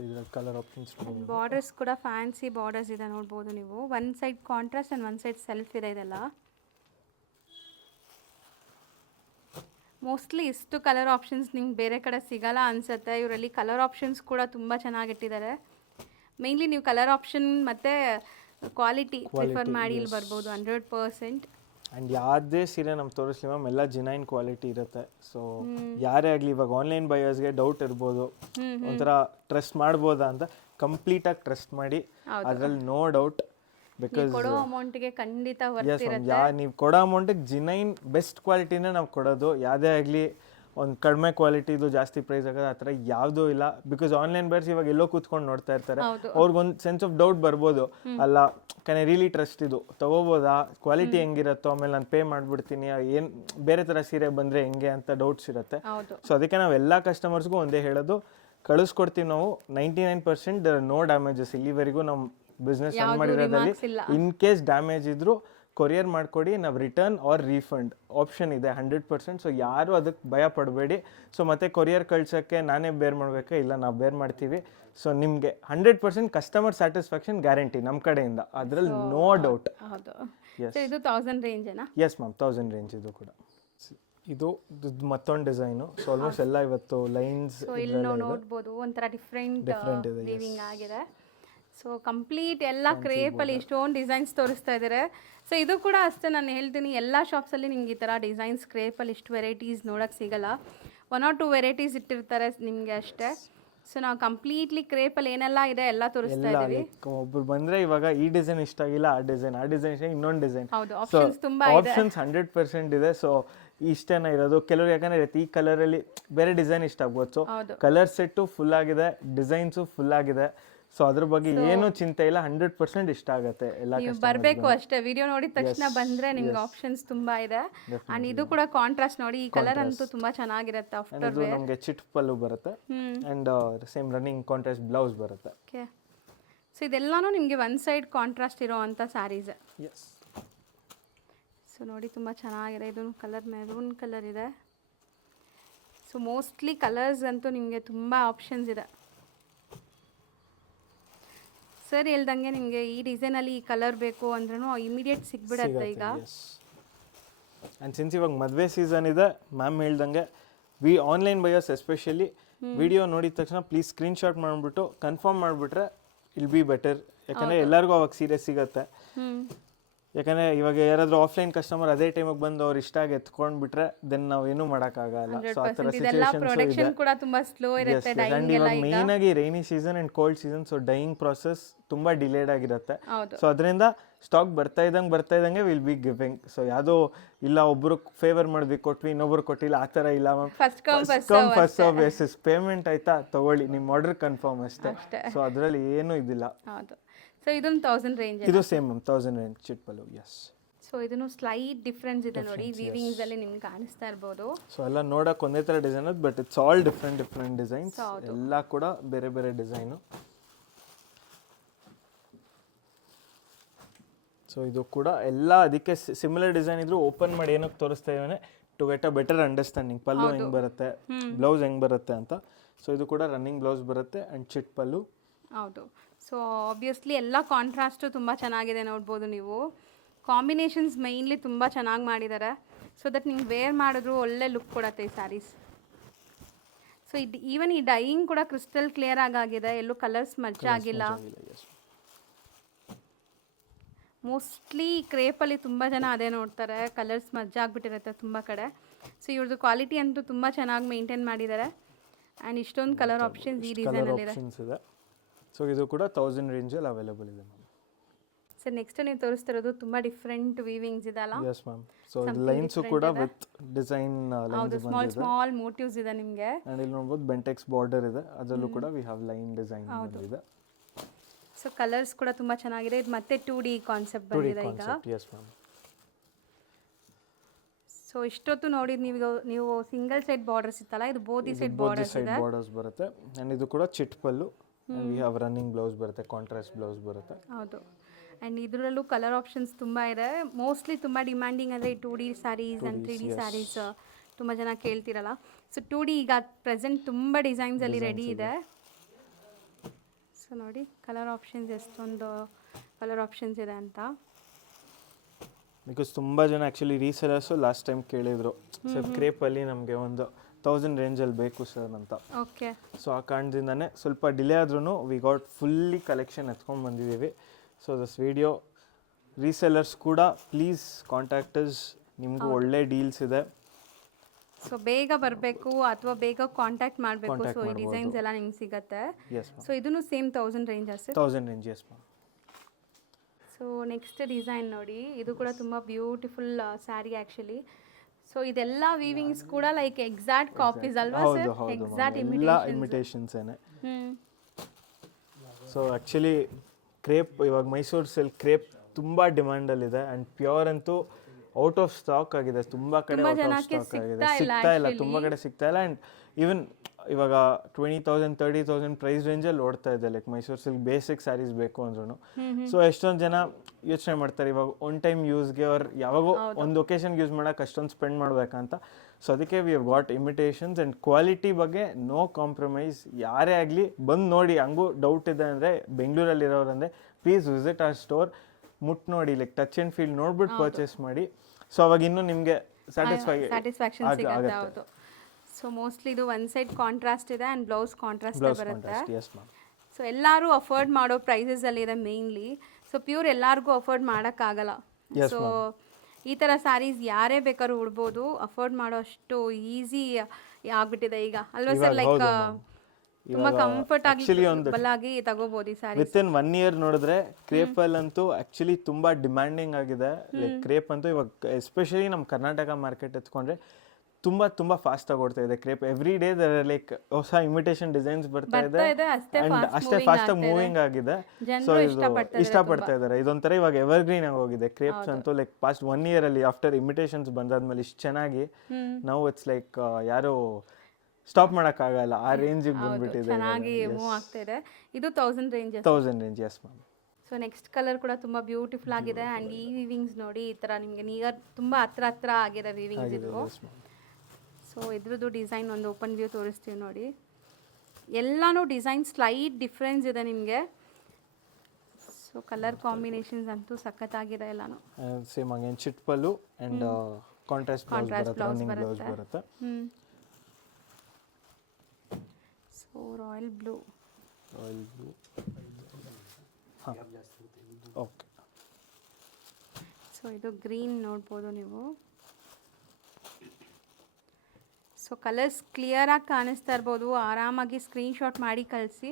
ಇದರಲ್ಲಿ ಕಲರ್ ಆಪ್ಷನ್ಸ್, ಬಾರ್ಡರ್ಸ್ ಕೂಡ ಫ್ಯಾನ್ಸಿ ಬಾರ್ಡರ್ಸ್ ಇದೆ ನೋಡ್ಬೋದು ನೀವು. One side contrast and one side self ಇದೆ ಇದೆಲ್ಲ. ಮೋಸ್ಟ್ಲಿ ಇಷ್ಟು ಕಲರ್ ಆಪ್ಷನ್ಸ್ ನಿಮ್ಗೆ ಬೇರೆ ಕಡೆ ಸಿಗಲ್ಲ ಅನಿಸುತ್ತೆ. ಇವರಲ್ಲಿ ಕಲರ್ ಆಪ್ಷನ್ಸ್ ಕೂಡ ತುಂಬ ಚೆನ್ನಾಗಿಟ್ಟಿದ್ದಾರೆ. ಮೇಯ್ನ್ಲಿ ನೀವು ಕಲರ್ ಆಪ್ಷನ್ ಮತ್ತು ಕ್ವಾಲಿಟಿ ಪ್ರಿಫರ್ ಮಾಡಿ ಇಲ್ಲಿ ಬರ್ಬೋದು 100%. ಆ್ಯಂಡ್ ಯಾವುದೇ ಸೀರೆ ನಮ್ಗೆ ತೋರಿಸ್ಲಿ ಮ್ಯಾಮ್, ಎಲ್ಲ ಜಿನೈನ್ ಕ್ವಾಲಿಟಿ ಇರುತ್ತೆ. ಸೊ ಯಾರೇ ಆಗಲಿ ಇವಾಗ ಆನ್ಲೈನ್ ಬೈಯರ್ಸ್ಗೆ ಡೌಟ್ ಇರ್ಬೋದು, ಒಂಥರ ಟ್ರಸ್ಟ್ ಮಾಡ್ಬೋದಾ ಅಂತ, ಕಂಪ್ಲೀಟಾಗಿ ಟ್ರಸ್ಟ್ ಮಾಡಿ, ಅದರಲ್ಲಿ ನೋ ಡೌಟ್. ಬಿಕಾಸ್ ಕೊಡೋ ಅಮೌಂಟ್ಗೆ ಖಂಡಿತ ನೀವು ಕೊಡೋ ಅಮೌಂಟಿಗೆ ಜಿನೈನ್ ಬೆಸ್ಟ್ ಕ್ವಾಲಿಟಿನೇ ನಾವು ಕೊಡೋದು. ಯಾವುದೇ ಆಗಲಿ ಒಂದು ಕಡಿಮೆ ಕ್ವಾಲಿಟಿದು ಜಾಸ್ತಿ ಪ್ರೈಸ್ ಆಗೋದು ಆ ಥರ ಯಾವುದೂ ಇಲ್ಲ. ಬಿಕಾಸ್ ಆನ್ಲೈನ್ ಬೈರ್ಸ್ ಇವಾಗ ಎಲ್ಲೋ ಕೂತ್ಕೊಂಡು ನೋಡ್ತಾ ಇರ್ತಾರೆ, ಅವ್ರಿಗೊಂದು ಸೆನ್ಸ್ ಆಫ್ ಡೌಟ್ ಬರ್ಬೋದು, ಅಲ್ಲ ಕ್ಯಾನ್ ಐ ರಿಯಲಿ ಟ್ರಸ್ಟ್ ಇದು ತೊಗೋಬೋದಾ, ಕ್ವಾಲಿಟಿ ಹೆಂಗಿರುತ್ತೋ, ಆಮೇಲೆ ನಾನು ಪೇ ಮಾಡಿಬಿಡ್ತೀನಿ, ಏನು ಬೇರೆ ಥರ ಸೀರೆ ಬಂದರೆ ಹೆಂಗೆ ಅಂತ ಡೌಟ್ಸ್ ಇರುತ್ತೆ. ಸೊ ಅದಕ್ಕೆ ನಾವು ಎಲ್ಲ ಕಸ್ಟಮರ್ಸ್ಗೂ ಒಂದೇ ಹೇಳೋದು, ಕಳಿಸ್ಕೊಡ್ತೀವಿ ನಾವು 99% ನೋ ಡ್ಯಾಮೇಜಸ್. ಇಲ್ಲಿವರೆಗೂ ನಮ್ಮ ಬಿಸ್ನೆಸ್ ರನ್ ಮಾಡಿರೋದ್ರಲ್ಲಿ ಇನ್ ಕೇಸ್ ಡ್ಯಾಮೇಜ್ ಇದ್ದರೂ ಕೊರಿಯರ್ ಮಾಡಿಕೊಡಿ, ನಾವು ರಿಟರ್ನ್ ಆರ್ ರೀಫಂಡ್ ಆಪ್ಷನ್ ಇದೆ 100%. ಸೊ ಯಾರು ಅದಕ್ಕೆ ಭಯ ಪಡಬೇಡಿ. ಸೊ ಮತ್ತೆ ಕೊರಿಯರ್ ಕಳ್ಸೋಕ್ಕೆ ನಾನೇ ಬೇರ್ ಮಾಡಬೇಕಾ? ಇಲ್ಲ, ನಾವು ಬೇರ್ ಮಾಡ್ತೀವಿ. ಸೊ ನಿಮಗೆ 100% ಕಸ್ಟಮರ್ ಸ್ಯಾಟಿಸ್ಫ್ಯಾಕ್ಷನ್ ಗ್ಯಾರಂಟಿ ನಮ್ಮ ಕಡೆಯಿಂದ, ಅದರಲ್ಲಿ ನೋ ಡೌಟ್. ಇದು 1000 ರೇಂಜೇನಾ? Yes ma'am, 1000 range. ಇದು ಕೂಡ ಇದು ಮತ್ತೊಂದು ಡಿಸೈನು. ಸೊ ಆಲ್ಮೋಸ್ಟ್ ಎಲ್ಲ ಇವತ್ತು ಲೈನ್ಸ್ ಇಲ್ಲಿ ನೋಡ್ಬೋದು, ಒಂಥರ ಡಿಫ್ರೆಂಟ್ ವೀವಿಂಗ್ ಆಗಿದೆ. ಸೊ ಕಂಪ್ಲೀಟ್ ಎಲ್ಲ ಕ್ರೇಪಲ್ಲಿ ಇಷ್ಟೊಂದು ಡಿಸೈನ್ಸ್ ತೋರಿಸ್ತಾ ಇದ್ದಾರೆ. ಸೊ ಇದು ಕೂಡ ಅಷ್ಟೇ, ನಾನು ಹೇಳ್ತೀನಿ ಎಲ್ಲ ಶಾಪ್ಸಲ್ಲಿ ನಿಮ್ಗೆ ಈ ಥರ ಡಿಸೈನ್ಸ್ ಕ್ರೇಪಲ್ಲಿ ಇಷ್ಟು ವೆರೈಟೀಸ್ ನೋಡೋಕ್ಕೆ ಸಿಗಲ್ಲ. 1 or 2 ವೆರೈಟೀಸ್ ಇಟ್ಟಿರ್ತಾರೆ ನಿಮಗೆ ಅಷ್ಟೇ. ಸೊ ನಾವು ಕಂಪ್ಲೀಟ್ಲಿ ಕ್ರೇಪಲ್ಲಿ ಏನೆಲ್ಲ ಇದೆ ಎಲ್ಲ ತೋರಿಸ್ತಾ ಇದ್ದೀವಿ. ಒಬ್ರು ಬಂದರೆ ಇವಾಗ ಈ ಡಿಸೈನ್ ಇಷ್ಟ ಆಗಿಲ್ಲ, ಆ ಡಿಸೈನ್ ಇಷ್ಟ, ಇನ್ನೊಂದು ಡಿಸೈನ್. ಹೌದು, ಆಪ್ಷನ್ಸ್ ತುಂಬ ಇದೆ, ಆಪ್ಷನ್ಸ್ 100% ಇದೆ. ಸೊ ಇಷ್ಟೇನ ಇರೋದು, ಕೆಲವರು ಯಾಕಂದರೆ ಈ ಕಲರಲ್ಲಿ ಬೇರೆ ಡಿಸೈನ್ ಇಷ್ಟ ಆಗ್ಬೋದು. ಸೊ ಕಲರ್ ಸೆಟ್ಟು ಫುಲ್ ಆಗಿದೆ, ಡಿಸೈನ್ಸು ಫುಲ್ ಆಗಿದೆ. ಸೊ ಅದ್ರ ಬಗ್ಗೆ ಏನು ಚಿಂತೆ ಇಲ್ಲ, 100% ಇಷ್ಟ ಆಗುತ್ತೆ. ಎಲ್ಲ ನೀವು ಬರಬೇಕು ಅಷ್ಟೇ, ವಿಡಿಯೋ ನೋಡಿದ ತಕ್ಷಣ ಬಂದರೆ ನಿಮ್ಗೆ ಆಪ್ಷನ್ಸ್ ತುಂಬ ಇದೆ. ಆ್ಯಂಡ್ ಇದು ಕೂಡ ಕಾಂಟ್ರಾಸ್ಟ್ ನೋಡಿ, ಈ ಕಲರ್ ಅಂತೂ ತುಂಬ ಚೆನ್ನಾಗಿರುತ್ತೆ. ಆಫ್ಟರ್ ವೇರ್ ನಮಗೆ ಚಿಟ್ ಪಲ್ಲು ಬರುತ್ತೆ, and same running contrast blouse ಬರುತ್ತೆ. ಓಕೆ, ಸೊ ಇದೆಲ್ಲನೂ ನಿಮಗೆ ಒನ್ ಸೈಡ್ ಕಾಂಟ್ರಾಸ್ಟ್ ಇರೋ ಅಂಥ ಸ್ಯಾರೀಸ್. ಎಸ್. ಸೊ ನೋಡಿ ತುಂಬ ಚೆನ್ನಾಗಿದೆ. ಇದು ಕಲರ್ ಮೆರೂನ್ ಕಲರ್ ಇದೆ. ಸೊ ಮೋಸ್ಟ್ಲಿ ಕಲರ್ಸ್ ಅಂತೂ ನಿಮಗೆ ತುಂಬ ಆಪ್ಷನ್ಸ್ ಇದೆ. ಸರ್ ಹೇಳ್ದಂಗೆ ನಿಮಗೆ ಈ ಡಿಸೈನಲ್ಲಿ ಈ ಕಲರ್ ಬೇಕು ಅಂದ್ರೂ ಇಮಿಡಿಯೇಟ್ ಸಿಗ್ಬಿಡತ್ತೆ ಈಗ. ಆ್ಯಂಡ್ ಸಿನ್ಸ್ ಇವಾಗ ಮದುವೆ ಸೀಸನ್ ಇದೆ, ಮ್ಯಾಮ್ ಹೇಳ್ದಂಗೆ ಆನ್ಲೈನ್ ಬೈಯರ್ಸ್ ಎಸ್ಪೆಷಲಿ ವಿಡಿಯೋ ನೋಡಿದ ತಕ್ಷಣ ಪ್ಲೀಸ್ ಸ್ಕ್ರೀನ್ಶಾಟ್ ಮಾಡಿಬಿಟ್ಟು ಕನ್ಫರ್ಮ್ ಮಾಡಿಬಿಟ್ರೆ ಇಲ್ ಬಿ ಬೆಟರ್. ಯಾಕಂದರೆ ಎಲ್ಲರಿಗೂ ಅವಾಗ ಸೀರೆ ಸಿಗುತ್ತೆ. ಯಾಕಂದರೆ ಇವಾಗ ಯಾರಾದರೂ ಆಫ್ಲೈನ್ ಕಸ್ಟಮರ್ ಅದೇ ಟೈಮಿಗೆ ಬಂದು ಅವ್ರು ಇಷ್ಟ ಆಗಿ ಎತ್ಕೊಂಡ್ಬಿಟ್ರೆ ದೆನ್ ನಾವು ಏನೂ ಮಾಡೋಕ್ಕಾಗಲ್ಲ. ಸೊ ಆ ಥರ ಸಿಚುವೇಶನ್ಸ್ ಕೂಡ ತುಂಬ ಸ್ಲೋ ಇರುತ್ತೆ. ಆ್ಯಂಡ್ ಇವಾಗ ಮೇಯ್ನಾಗಿ rainy season and cold season, so dyeing process ತುಂಬ ಡಿಲೇಡ್ ಆಗಿರುತ್ತೆ. ಸೊ ಅದರಿಂದ ಸ್ಟಾಕ್ ಬರ್ತಾ ಇದ್ದಂಗೆ ವಿಲ್ ಬಿ ಗಿವಿಂಗ್. ಸೊ ಯಾವುದೋ ಇಲ್ಲ ಒಬ್ಬರು ಫೇವರ್ ಮಾಡಿದ್ವಿ ಕೊಟ್ವಿ, ಇನ್ನೊಬ್ರು ಕೊಟ್ಟಿಲ್ಲ, ಆ ಥರ ಇಲ್ಲ ma'am. First come first serve basis. Payment ಆಯ್ತಾ ತಗೊಳ್ಳಿ, ನಿಮ್ಮ ಆರ್ಡರ್ ಕನ್ಫರ್ಮ್ ಅಷ್ಟೇ. ಸೊ ಅದರಲ್ಲಿ ಏನೂ ಇದಿಲ್ಲ. ಸೊ ಇದೊಂದು 1000 ರೇಂಜ್. ಇದು ಸೇಮ್ ಮ್ಯಾಮ್, 1000 ರೇಂಜ್ ಚಿಟ್ ಪಲ್ಲು. ಎಸ್. ಸೊ ಇದನ್ನು ಸ್ಲೈಟ್ ಡಿಫ್ರೆನ್ಸ್ ಇದೆ ನೋಡಿ, ವೀವಿಂಗ್ಸ್ ಅಲ್ಲಿ ನಿಮ್ಗೆ ಕಾಣಿಸ್ತಾ ಇರ್ಬೋದು. ಸೊ ಎಲ್ಲ ನೋಡಕ್ಕೆ ಒಂದೇ ಥರ design, but it's all different designs. ಎಲ್ಲ ಕೂಡ ಬೇರೆ ಬೇರೆ ಡಿಸೈನು. ಸೊ ಇದು ಕೂಡ ಎಲ್ಲ ಅದಕ್ಕೆ ಸಿಮಿಲರ್ ಡಿಸೈನ್ ಇದ್ರು ಓಪನ್ ಮಾಡಿ ಏನಕ್ಕೆ ತೋರಿಸ್ತಾ ಇದ್ದಾನೆ, to get a better understanding pallu ಹೆಂಗೆ ಬರುತ್ತೆ, ಬ್ಲೌಸ್ ಹೆಂಗೆ ಬರುತ್ತೆ ಅಂತ. ಸೊ ಇದು ಕೂಡ ರನ್ನಿಂಗ್ ಬ್ಲೌಸ್ ಬರುತ್ತೆ ಆ್ಯಂಡ್ ಚಿಟ್ ಪಲ್ಲು. ಹೌದು. ಸೊ ಆಬ್ವಿಯಸ್ಲಿ ಎಲ್ಲ ಕಾಂಟ್ರಾಸ್ಟು ತುಂಬ ಚೆನ್ನಾಗಿದೆ ನೋಡ್ಬೋದು ನೀವು. ಕಾಂಬಿನೇಷನ್ಸ್ ಮೈನ್ಲಿ ತುಂಬ ಚೆನ್ನಾಗಿ ಮಾಡಿದ್ದಾರೆ. ಸೊ ದಟ್ ನಿಮ್ಗೆ ವೇರ್ ಮಾಡಿದ್ರು ಒಳ್ಳೆ ಲುಕ್ ಕೊಡುತ್ತೆ ಈ ಸ್ಯಾರೀಸ್. ಸೊ ಇದು ಈವನ್ ಈ ಡೈಯಿಂಗ್ ಕೂಡ ಕ್ರಿಸ್ಟಲ್ ಕ್ಲಿಯರ್ ಆಗಿದೆ, ಎಲ್ಲೂ ಕಲರ್ಸ್ ಮರ್ಜ್ ಆಗಿಲ್ಲ. ಮೋಸ್ಟ್ಲಿ ಕ್ರೇಪಲ್ಲಿ ತುಂಬ ಜನ ಅದೇ ನೋಡ್ತಾರೆ, ಕಲರ್ಸ್ ಮರ್ಜ್ ಆಗಿಬಿಟ್ಟಿರುತ್ತೆ ತುಂಬ ಕಡೆ. ಸೊ ಇವ್ರದ್ದು ಕ್ವಾಲಿಟಿ ಅಂತೂ ತುಂಬ ಚೆನ್ನಾಗಿ ಮೇಂಟೈನ್ ಮಾಡಿದ್ದಾರೆ. ಆ್ಯಂಡ್ ಇಷ್ಟೊಂದು ಕಲರ್ ಆಪ್ಷನ್ಸ್ ಈ ಡಿಸೈನಲ್ಲಿದೆ. ಸೊ ಇದು ಕೂಡ 1000 ರೇಂಜಲ್ಲಿ ಅವೈಲೇಬಲ್ ಇದೆ ಮ್ಯಾಮ್. ಸರ್ ನೆಕ್ಸ್ಟ್ ನೀವು ತೋರಿಸ್ತಿರೋದು ತುಂಬ ಡಿಫ್ರೆಂಟ್ ವೀವಿಂಗ್ಸ್ ಇದೆಲ್ಲ. S ma'am. ಸೊ ಲೈನ್ಸು ಕೂಡ ವಿತ್ ಡಿಸೈನ್ ಹೌದು, ಸ್ಮಾಲ್ ಸ್ಮಾಲ್ ಮೋಟಿವ್ಸ್ ಇದೆ ನಿಮಗೆ. ಆ್ಯಂಡ್ ಇಲ್ಲಿ ನೋಡ್ಬೋದು ಬೆಂಟೆಕ್ಸ್ ಬಾರ್ಡರ್ ಇದೆ, ಅದರಲ್ಲೂ ಕೂಡ ವಿ ಹ್ಯಾವ್ ಲೈನ್ ಡಿಸೈನ್ ಇದೆ. ಸೊ ಕಲರ್ಸ್ ಕೂಡ ತುಂಬ ಚೆನ್ನಾಗಿದೆ. ಇದು ಮತ್ತೆ 2D ಕಾನ್ಸೆಪ್ಟ್ ಬಂದಿದೆ ಈಗ. S ma'am. ಸೊ ಇಷ್ಟೊತ್ತು ನೋಡಿದ್ ನೀವು ಸಿಂಗಲ್ ಸೈಡ್ ಬಾರ್ಡರ್ಸ್ ಇತ್ತಲ್ಲ, ಇದು ಬೋದಿ ಸೈಡ್ ಬಾರ್ಡರ್ಸ್ ಬರುತ್ತೆ. ಆ್ಯಂಡ್ ಇದು ಕೂಡ ಚಿಟ್ ಪಲ್ಲು. ವಿ ಹ್ಯಾವ್ ರನ್ನಿಂಗ್ ಬ್ಲೌಸ್ ಬರುತ್ತೆ, ಕಾಂಟ್ರಾಸ್ಟ್ ಬ್ಲೌಸ್ ಬರುತ್ತೆ. ಹೌದು. ಆ್ಯಂಡ್ ಇದರಲ್ಲೂ ಕಲರ್ ಆಪ್ಷನ್ಸ್ ತುಂಬ ಇದೆ. ಮೋಸ್ಟ್ಲಿ ತುಂಬ ಡಿಮ್ಯಾಂಡಿಂಗ್ ಅಂದರೆ ಈ 2D saris and 3D saris ತುಂಬ ಜನ ಕೇಳ್ತಿರಲ್ಲ. ಸೊ 2D ಈಗ ಪ್ರೆಸೆಂಟ್ ತುಂಬ ಡಿಸೈನ್ಸಲ್ಲಿ ರೆಡಿ ಇದೆ. ಸೊ ನೋಡಿ ಕಲರ್ ಆಪ್ಷನ್ಸ್ ಎಷ್ಟೊಂದು ಕಲರ್ ಆಪ್ಷನ್ಸ್ ಇದೆ ಅಂತ. ಬಿಕಾಸ್ ತುಂಬ ಜನ ಆ್ಯಕ್ಚುಲಿ ರೀಸೆಲರ್ಸು ಲಾಸ್ಟ್ ಟೈಮ್ ಕೇಳಿದರು, ಸರ್ ಕ್ರೇಪಲ್ಲಿ ನಮಗೆ ಒಂದು 1000 ರೇಂಜಲ್ಲಿ ಬೇಕು ಸರ್ ಅಂತ. ಓಕೆ. ಸೊ ಆ ಕಾರಣದಿಂದನೇ ಸ್ವಲ್ಪ ಡಿಲೇ ಆದ್ರೂ ವಿ ಗಾಟ್ ಫುಲ್ಲಿ ಕಲೆಕ್ಷನ್ ಎತ್ಕೊಂಡು ಬಂದಿದ್ದೀವಿ. ಸೊ ದಿಸ್ ವಿಡಿಯೋ ರೀಸೆಲ್ಲರ್ಸ್ ಕೂಡ ಪ್ಲೀಸ್ ಕಾಂಟ್ಯಾಕ್ಟರ್ಸ್, ನಿಮಗೂ ಒಳ್ಳೆ ಡೀಲ್ಸ್ ಇದೆ. ಸೊ ಬೇಗ ಬರಬೇಕು ಅಥವಾ ಬೇಗ ಕಾಂಟ್ಯಾಕ್ಟ್ ಮಾಡಬೇಕು. ಸೊ ಈ ಡಿಸೈನ್ಸ್ ಎಲ್ಲ ನಿಮ್ಗೆ ಸಿಗುತ್ತೆ. ಸೊ ಇದನ್ನು ಸೇಮ್ 1000 ರೇಂಜ್ ಅಷ್ಟೇ. 1000 range, yes ma'am. So next design ನೋಡಿ, ಇದು ಕೂಡ ತುಂಬ ಬ್ಯೂಟಿಫುಲ್ ಸ್ಯಾರಿ ಆ್ಯಕ್ಚುಲಿ. ಸೊ ಇದೆಲ್ಲ ವೀವಿಂಗ್ಸ್ ಕೂಡ ಲೈಕ್ ಎಕ್ಸಾಕ್ಟ್ ಕಾಪೀಸ್ ಅಲ್ವಾ ಸರ್? ಎಕ್ಸಾಕ್ಟ್ ಇಮಿಟೇಷನ್ಸ್ ಏನೇ. ಸೊ ಆ್ಯಕ್ಚುಲಿ ಕ್ರೇಪ್ ಇವಾಗ ಮೈಸೂರು ಸಿಲ್ಕ್ ಕ್ರೇಪ್ ತುಂಬ ಡಿಮ್ಯಾಂಡಲ್ಲಿದೆ ಆ್ಯಂಡ್ ಪ್ಯೂರ್ ಅಂತೂ ಔಟ್ ಆಫ್ ಸ್ಟಾಕ್ ಆಗಿದೆ. ತುಂಬ ಕಡೆ ಔಟ್ ಆಫ್ ಸ್ಟಾಕ್ ಆಗಿದೆ, ಸಿಗ್ತಾ ಇಲ್ಲ, ತುಂಬ ಕಡೆ ಸಿಗ್ತಾ ಇಲ್ಲ. ಆ್ಯಂಡ್ ಈವನ್ ಇವಾಗ 20,000 30,000 ಪ್ರೈಸ್ ರೇಂಜಲ್ಲಿ ಓಡ್ತಾ ಇದೆ like Mysore silk basic saris ಬೇಕು ಅಂದ್ರೂ. ಸೊ ಎಷ್ಟೊಂದು ಜನ ಯೋಚನೆ ಮಾಡ್ತಾರೆ ಇವಾಗ ಒನ್ ಟೈಮ್ ಯೂಸ್ಗೆ ಅವ್ರು ಯಾವಾಗೋ ಒಂದು ಒಕೇಶನ್ಗೆ ಯೂಸ್ ಮಾಡೋಕೆ ಅಷ್ಟೊಂದು ಸ್ಪೆಂಡ್ ಮಾಡಬೇಕಂತ. ಸೊ ಅದಕ್ಕೆ we have got imitations and quality ಬಗ್ಗೆ ನೋ ಕಾಂಪ್ರಮೈಸ್. ಯಾರೇ ಆಗಲಿ ಬಂದು ನೋಡಿ, ಹಂಗೂ ಡೌಟ್ ಇದೆ ಅಂದರೆ ಬೆಂಗಳೂರಲ್ಲಿರೋರಂದರೆ ಪ್ಲೀಸ್ ವಿಸಿಟ್ ಆರ್ ಸ್ಟೋರ್, ಮುಟ್ಟು ನೋಡಿ, ಲೈಕ್ ಟಚ್ ಆ್ಯಂಡ್ ಫೀಲ್ ನೋಡ್ಬಿಟ್ಟು ಪರ್ಚೇಸ್ ಮಾಡಿ. ಸೊ ಅವಾಗ ಇನ್ನೂ ನಿಮಗೆ ಸ್ಯಾಟಿಸ್ಫ್ಯಾಕ್ಷನ್ ಸಿಗುತ್ತೆ. ಹೌದು. ಸೊ ಮೋಸ್ಟ್ಲಿ ಇದು ಒನ್ ಸೈಡ್ ಕಾಂಟ್ರಾಸ್ಟ್ ಇದೆ ಆ್ಯಂಡ್ ಬ್ಲೌಸ್ ಕಾಂಟ್ರಾಸ್ಟ್ ಬರುತ್ತೆ. ಸೊ ಎಲ್ಲರೂ ಅಫೋರ್ಡ್ ಮಾಡೋ ಪ್ರೈಸಸಲ್ಲಿ ಇದೆ ಮೇನ್ಲಿ. ಸೊ ಪ್ಯೂರ್ ಎಲ್ಲರಿಗೂ ಅಫೋರ್ಡ್ ಮಾಡೋಕ್ಕಾಗಲ್ಲ. ಸೊ ಈ ಥರ ಸ್ಯಾರೀಸ್ ಯಾರೇ ಬೇಕಾದ್ರೂ ಉಡ್ಬೋದು, ಅಫೋರ್ಡ್ ಮಾಡೋ ಅಷ್ಟು ಈಸಿ ಆಗ್ಬಿಟ್ಟಿದೆ ಈಗ ಅಲ್ವಾ ಸರ್? ಲೈಕ್ ತುಂಬ ಕಂಫರ್ಟಬಲ್ ಆಗಿ ತಗೋಬಹುದು ಈ ಸ್ಯಾರಿ. ವಿತ್ ಇನ್ 1 year ನೋಡಿದ್ರೆ ಕ್ರೇಪಲ್ಲಿ ಅಂತೂ ಆ್ಯಕ್ಚುಲಿ ತುಂಬ ಡಿಮ್ಯಾಂಡಿಂಗ್ ಆಗಿದೆ. ಲೈಕ್ ಕ್ರೇಪ್ ಅಂತೂ ಇವಾಗ ಎಸ್ಪೆಷಲಿ ನಮ್ಮ ಕರ್ನಾಟಕ ಮಾರ್ಕೆಟ್ ಎತ್ಕೊಂಡ್ರೆ ತುಂಬ ಫಾಸ್ಟಾಗಿ ಓಡ್ತಾ ಇದೆ ಕ್ರೇಪ್. ಎವ್ರಿ ಡೇ ಲೈಕ್ ಹೊಸ ಇಮಿಟೇಷನ್ ಡಿಸೈನ್ಸ್ ಬರ್ತಾ ಇದೆ ಆ್ಯಂಡ್ ಅಷ್ಟೇ ಫಾಸ್ಟಾಗಿ ಮೂವಿಂಗ್ ಆಗಿದೆ. ಸೊ ಇದು ಇಷ್ಟಪಡ್ತಾ ಇದ್ದಾರೆ. ಇದೊಂಥರ ಇವಾಗ ಎವರ್ಗ್ರೀನ್ ಆಗಿ ಹೋಗಿದೆ ಕ್ರೇಪ್ಸ್ ಅಂತೂ. ಲೈಕ್ ಪಾಸ್ಟ್ 1 year ಅಲ್ಲಿ ಆಫ್ಟರ್ ಇಮಿಟೇಷನ್ಸ್ ಬಂದಾದ್ಮೇಲೆ ಇಷ್ಟು ಚೆನ್ನಾಗಿ ನಾವು ಇಟ್ಸ್ ಲೈಕ್ ಯಾರು ಸ್ಟಾಪ್ ಮಾಡೋಕ್ಕಾಗಲ್ಲ, ಆ ರೇಂಜಿಗೆ ಬಂದ್ಬಿಟ್ಟಿದೆ, ಚೆನ್ನಾಗಿ ಮೂವ್ ಆಗ್ತಾ ಇದೆ. ಇದು 1000 range. 1000 range, yes ma'am. So next colour ಕೂಡ ತುಂಬ ಬ್ಯೂಟಿಫುಲ್ ಆಗಿದೆ ಆ್ಯಂಡ್ ಈ ವೀವಿಂಗ್ಸ್ ನೋಡಿ ಈ ಥರ ನಿಮಗೆ ನಿಯರ್ ತುಂಬ ಹತ್ರ ಆಗಿದೆ ವೀವಿಂಗ್ಸ್ ಇದು. ಸೊ ಇದ್ರದ್ದು ಡಿಸೈನ್ ಒಂದು ಓಪನ್ ವ್ಯೂ ತೋರಿಸ್ತೀವಿ ನೋಡಿ. ಎಲ್ಲನೂ ಡಿಸೈನ್ ಸ್ಲೈಟ್ ಡಿಫ್ರೆನ್ಸ್ ಇದೆ ನಿಮಗೆ. ಸೊ ಕಲರ್ ಕಾಂಬಿನೇಷನ್ಸ್ ಅಂತೂ ಸಖತ್ತಾಗಿದೆ ಎಲ್ಲನೂ. ಸೇಮ್ ಅಗೇನ್ ಚಿಟ್ ಪಲ್ಲು ಆ್ಯಂಡ್ ಕಾಂಟ್ರಾಸ್ಟ್ ಬ್ಲೌಸ್ ಬರುತ್ತೆ. So royal blue. Okay. So ಇದು ಗ್ರೀನ್ ನೋಡ್ಬೋದು ನೀವು. ಸೊ ಕಲರ್ಸ್ ಕ್ಲಿಯರಾಗಿ ಕಾಣಿಸ್ತಾ ಇರ್ಬೋದು. ಆರಾಮಾಗಿ ಸ್ಕ್ರೀನ್ಶಾಟ್ ಮಾಡಿ ಕಳಿಸಿ.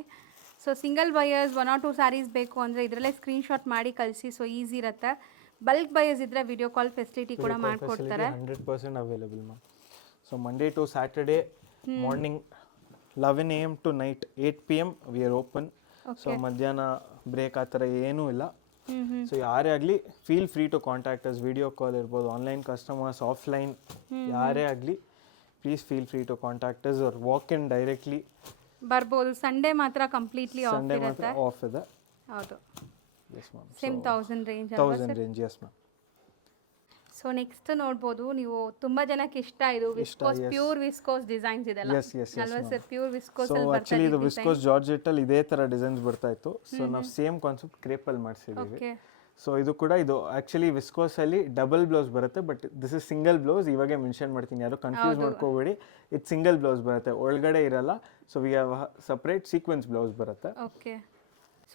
So single buyers 1 or 2 saris ಬೇಕು ಅಂದರೆ ಇದರಲ್ಲೇ ಸ್ಕ್ರೀನ್ಶಾಟ್ ಮಾಡಿ ಕಳಿಸಿ. ಸೊ ಈಸಿ ಇರುತ್ತೆ. ಬಲ್ಕ್ ಬಯರ್ಸ್ ಇದ್ದರೆ ವಿಡಿಯೋ ಕಾಲ್ ಫೆಸಿಲಿಟಿ ಕೂಡ ಮಾಡಿಕೊಡ್ತಾರೆ. 100% available ma'am. So Monday to Saturday morning 11 AM to night 8 PM we are open. So ಮಧ್ಯಾಹ್ನ ಬ್ರೇಕ್ ಆ ಥರ ಏನೂ ಇಲ್ಲ. ಸೊ ಯಾರೇ ಆಗಲಿ feel free to contact us. Video call ಇರ್ಬೋದು, ಆನ್ಲೈನ್ ಕಸ್ಟಮರ್ಸ್, ಆಫ್ಲೈನ್ ಯಾರೇ ಆಗಲಿ please feel free to contact us or walk in directly ಬರ್ಬೋದು. ಸಂಡೇ ಮಾತ್ರ ಕಂಪ್ಲೀಟ್ಲಿ ಆಫ್ ಇರುತ್ತೆ. ಆಫ್ ಇದೆ. ಹೌದು. Yes ma'am. Same 1000 range. 1000 range, yes ma'am. So next ನೋಡ್ಬೋದು ನೀವು ತುಂಬಾ ಜನಕ್ಕೆ ಇಷ್ಟ ಇದು ವಿಸ್ಕೋಸ್ ಪ್ಯೂರ್ ವಿಸ್ಕೋಸ್ ಡಿಸೈನ್ಸ್ ಇದೆಲ್ಲ ಅಲ್ವಾ sir pure viscose so actually ಇದು ವಿಸ್ಕೋಸ್ ಜಾರ್ಜೆಟ್ ಅಲ್ಲಿ ಇದೇ ತರ ಡಿಸೈನ್ಸ್ ಬರ್ತಾ ಇತ್ತು ಸೊ ನಾವು ಸೇಮ್ ಕಾನ್ಸೆಪ್ಟ್ ಕ್ರೇಪ್ ಅಲ್ಲಿ ಮಾಡಿಸಿದೀವಿ ಸೊ ಇದು ಕೂಡ ಇದು ಆಕ್ಚುಲಿ ವಿಸ್ಕೋಸ್ ಅಲ್ಲಿ ಡಬಲ್ ಬ್ಲೌಸ್ ಬರುತ್ತೆ but this is single blouse ಇವಾಗೆ ಮೆನ್ಷನ್ ಮಾಡ್ತೀನಿ ಯಾರು ಕನ್ಫ್ಯೂಸ್ ಮಾಡ್ಕೋಬೇಡಿ ಇದು ಸಿಂಗಲ್ ಬ್ಲೌಸ್ ಬರುತ್ತೆ ಒಳಗಡೆ ಇರಲ್ಲ so we have separate sequence blouse ಬರುತ್ತೆ ಓಕೆ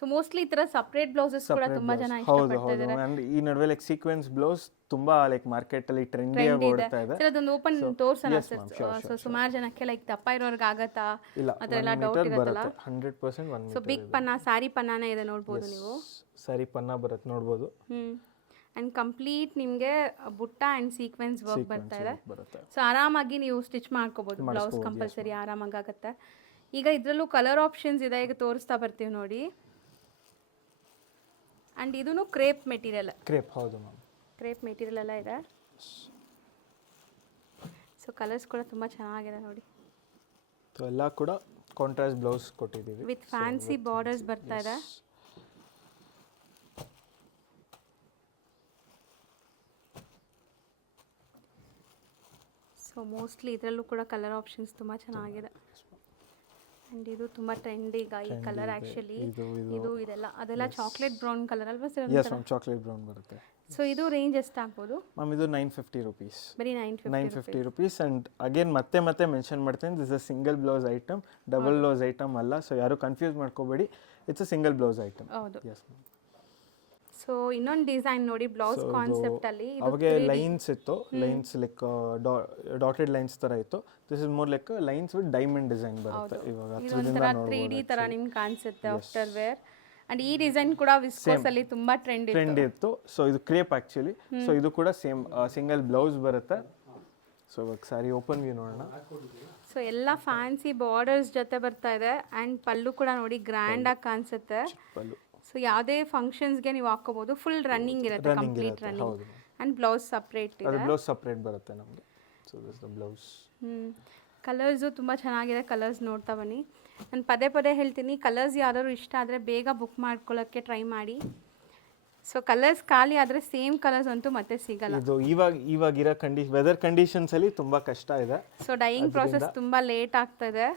ಸೊ ಮೋಸ್ಟ್ಲಿ ಈ ತರ ಸಪರೇಟ್ ಬ್ಲೌಸಸ್ ಕೂಡ ತುಂಬಾ ಜನ ಇಷ್ಟಪಡ್ತಾ ಇದ್ದಾರೆ ಅಂಡ್ ಈ ನಡುವೆ ಲೈಕ್ ಸೀಕ್ವೆನ್ಸ್ ಬ್ಲೌಸ್ ತುಂಬಾ ಲೈಕ್ ಮಾರ್ಕೆಟ್ ಅಲ್ಲಿ ಟ್ರೆಂಡಿ ಆಗಿ ಓಡ್ತಾ ಇದೆ ಸರ್ ಅದೊಂದು ಓಪನ್ ತೋರ್ಸೋಣ ಸರ್ ಸೊ ಸುಮಾರು ಜನಕ್ಕೆ ಲೈಕ್ ದಪ್ಪ ಇರೋರ್ಗೆ ಆಗತ್ತಾ ಅದೆಲ್ಲ ಡೌಟ್ ಇರುತ್ತಲ್ಲ 100% 1 ಸೊ ಬಿಗ್ ಪನ್ನ ಸಾರಿ ಪನ್ನಾನೇ ಇದೆ ನೋಡ್ಬೋದು ನೀವು ಸಾರಿ ಪನ್ನ ಬರುತ್ತೆ ನೋಡ್ಬೋದು ಅಂಡ್ ಕಂಪ್ಲೀಟ್ ನಿಮಗೆ ಬುಟ್ಟ ಅಂಡ್ ಸೀಕ್ವೆನ್ಸ್ ವರ್ಕ್ ಬರ್ತಾ ಇದೆ ಸೊ ಆರಾಮಾಗಿ ನೀವು ಸ್ಟಿಚ್ ಮಾಡ್ಕೋಬಹುದು ಬ್ಲೌಸ್ ಕಂಪಲ್ಸರಿ ಆರಾಮಾಗಿ ಆಗುತ್ತೆ ಈಗ ಇದರಲ್ಲೂ ಕಲರ್ ಆಪ್ಷನ್ಸ್ ಇದೆ ಈಗ ತೋರಿಸ್ತಾ ಬರ್ತೀವಿ ನೋಡಿ ಅಂಡ್ ಇದೂ ಕ್ರೇಪ್ ಮೆಟೀರಿಯಲ್ ಹೌದು ಮ್ಯಾಮ್ ಕ್ರೇಪ್ ಮೆಟೀರಿಯಲ್ ಎಲ್ಲ ಇದೆ ಸೊ ಕಲರ್ಸ್ ಕೂಡ ತುಂಬ ಚೆನ್ನಾಗಿದೆ ನೋಡಿ ಸೊ ಎಲ್ಲ ಕೂಡ ಕಾಂಟ್ರಾಸ್ಟ್ ಬ್ಲೌಸ್ ಕೊಟ್ಟಿದ್ದೀವಿ ವಿತ್ ಫ್ಯಾನ್ಸಿ ಬಾರ್ಡರ್ಸ್ ಬರ್ತಾ ಇದೆ ಸೊ ಮೋಸ್ಟ್ಲಿ ಇದರಲ್ಲೂ ಕೂಡ ಕಲರ್ ಆಪ್ಷನ್ಸ್ ತುಂಬ ಚೆನ್ನಾಗಿದೆ ಅಂಡ್ ಇದು ತುಂಬಾ ಟ್ರೆಂಡ್ ಈಗ ಈ ಕಲರ್ ಆಕ್ಚುಲಿ ಇದು ಇದೆಲ್ಲ ಅದೆಲ್ಲ ಚಾಕ್ಲೇಟ್ ಬ್ರೌನ್ ಕಲರ್ ಅಲ್ವಾ sir yes ma'am chocolate brown ಬರುತ್ತೆ ಸೊ ಇದು ರೇಂಜ್ ಎಷ್ಟು ಆಗ್ಬೋದು ಮ್ಯಾಮ್ ಇದು 950 rupees ಬರೀ 950 rupees ಅಂಡ್ ಅಗೇನ್ ಮತ್ತೆ ಮೆನ್ಷನ್ ಮಾಡ್ತೀನಿ this is single blouse item double blouse item ಅಲ್ಲ ಸೊ ಯಾರು ಕನ್ಫ್ಯೂಸ್ ಮಾಡ್ಕೋಬೇಡಿ it's a single blouse item ಹೌದು ಯಸ್ ಮ್ಯಾಮ್ ಸೊ ಇನ್ನೊಂದು ಡಿಸೈನ್ ನೋಡಿ ಬ್ಲೌಸ್ ಕಾನ್ಸೆಪ್ಟ್ ಅಲ್ಲಿ ಅವಾಗೆ ಲೈನ್ಸ್ ಇತ್ತು ಲೈನ್ಸ್ ಲೈಕ್ ಡಾಟೆಡ್ ಲೈನ್ಸ್ ತರ ಇತ್ತು this is more like lines with diamond design ಬರುತ್ತೆ ಇವಾಗ ಇದೊಂಥರ 3D ತರ ನಿಮ್ಗೆ ಕಾಣಿಸುತ್ತೆ ಆಫ್ಟರ್ ವೇರ್ ಅಂಡ್ ಈ ಡಿಸೈನ್ ಕೂಡ ವಿಸ್ಕೋಸ್ ಅಲ್ಲಿ ತುಂಬಾ ಟ್ರೆಂಡ್ ಇತ್ತು ಸೊ ಇದು ಕ್ರೇಪ್ ಆಕ್ಚುಲಿ ಸೊ ಇದು ಕೂಡ ಸೇಮ್ ಸಿಂಗಲ್ ಬ್ಲೌಸ್ ಬರುತ್ತೆ ಸೊ ಇವಾಗ ಸಾರಿ ಓಪನ್ ವ್ಯೂ ನೋಡೋಣ ಸೊ ಎಲ್ಲ ಫ್ಯಾನ್ಸಿ ಬಾರ್ಡರ್ಸ್ ಜೊತೆ ಬರ್ತಾ ಇದೆ ಅಂಡ್ ಪಲ್ಲು ಕೂಡ ನೋಡಿ ಗ್ರ್ಯಾಂಡ್ ಆಗಿ ಕಾಣಿಸುತ್ತೆ ಪಲ್ಲು ಸೊ ಯಾವುದೇ ಫಂಕ್ಷನ್ಸ್ಗೆ ನೀವು ಹಾಕೋಬಹುದು ಫುಲ್ ರನ್ನಿಂಗ್ ಇರುತ್ತೆ complete running and blouse separate ಇದೆ ಅದು ಬ್ಲೌಸ್ ಸಪ್ರೇಟ್ ಬರುತ್ತೆ ನಮಗೆ so this the blouse colours ತುಂಬ ಚೆನ್ನಾಗಿದೆ ಕಲರ್ಸ್ ನೋಡ್ತಾ ಬನ್ನಿ ನಾನು ಪದೇ ಹೇಳ್ತೀನಿ ಕಲರ್ಸ್ ಯಾವ್ದಾದ್ರು ಇಷ್ಟ ಆದರೆ ಬೇಗ ಬುಕ್ ಮಾಡ್ಕೊಳ್ಳೋಕ್ಕೆ ಟ್ರೈ ಮಾಡಿ ಸೊ ಕಲರ್ಸ್ ಖಾಲಿ ಆದರೆ ಸೇಮ್ ಕಲರ್ಸ್ ಅಂತೂ ಮತ್ತೆ ಸಿಗಲ್ಲ ಇದು ಇವಾಗಿರೋ ವೆದರ್ ಕಂಡೀಷನ್ಸ್ ಅಲ್ಲಿ ತುಂಬಾ ಕಷ್ಟ ಇದೆ ಸೊ ಡೈಯಿಂಗ್ ಪ್ರಾಸೆಸ್ ತುಂಬ ಲೇಟ್ ಆಗ್ತಾ ಇದೆ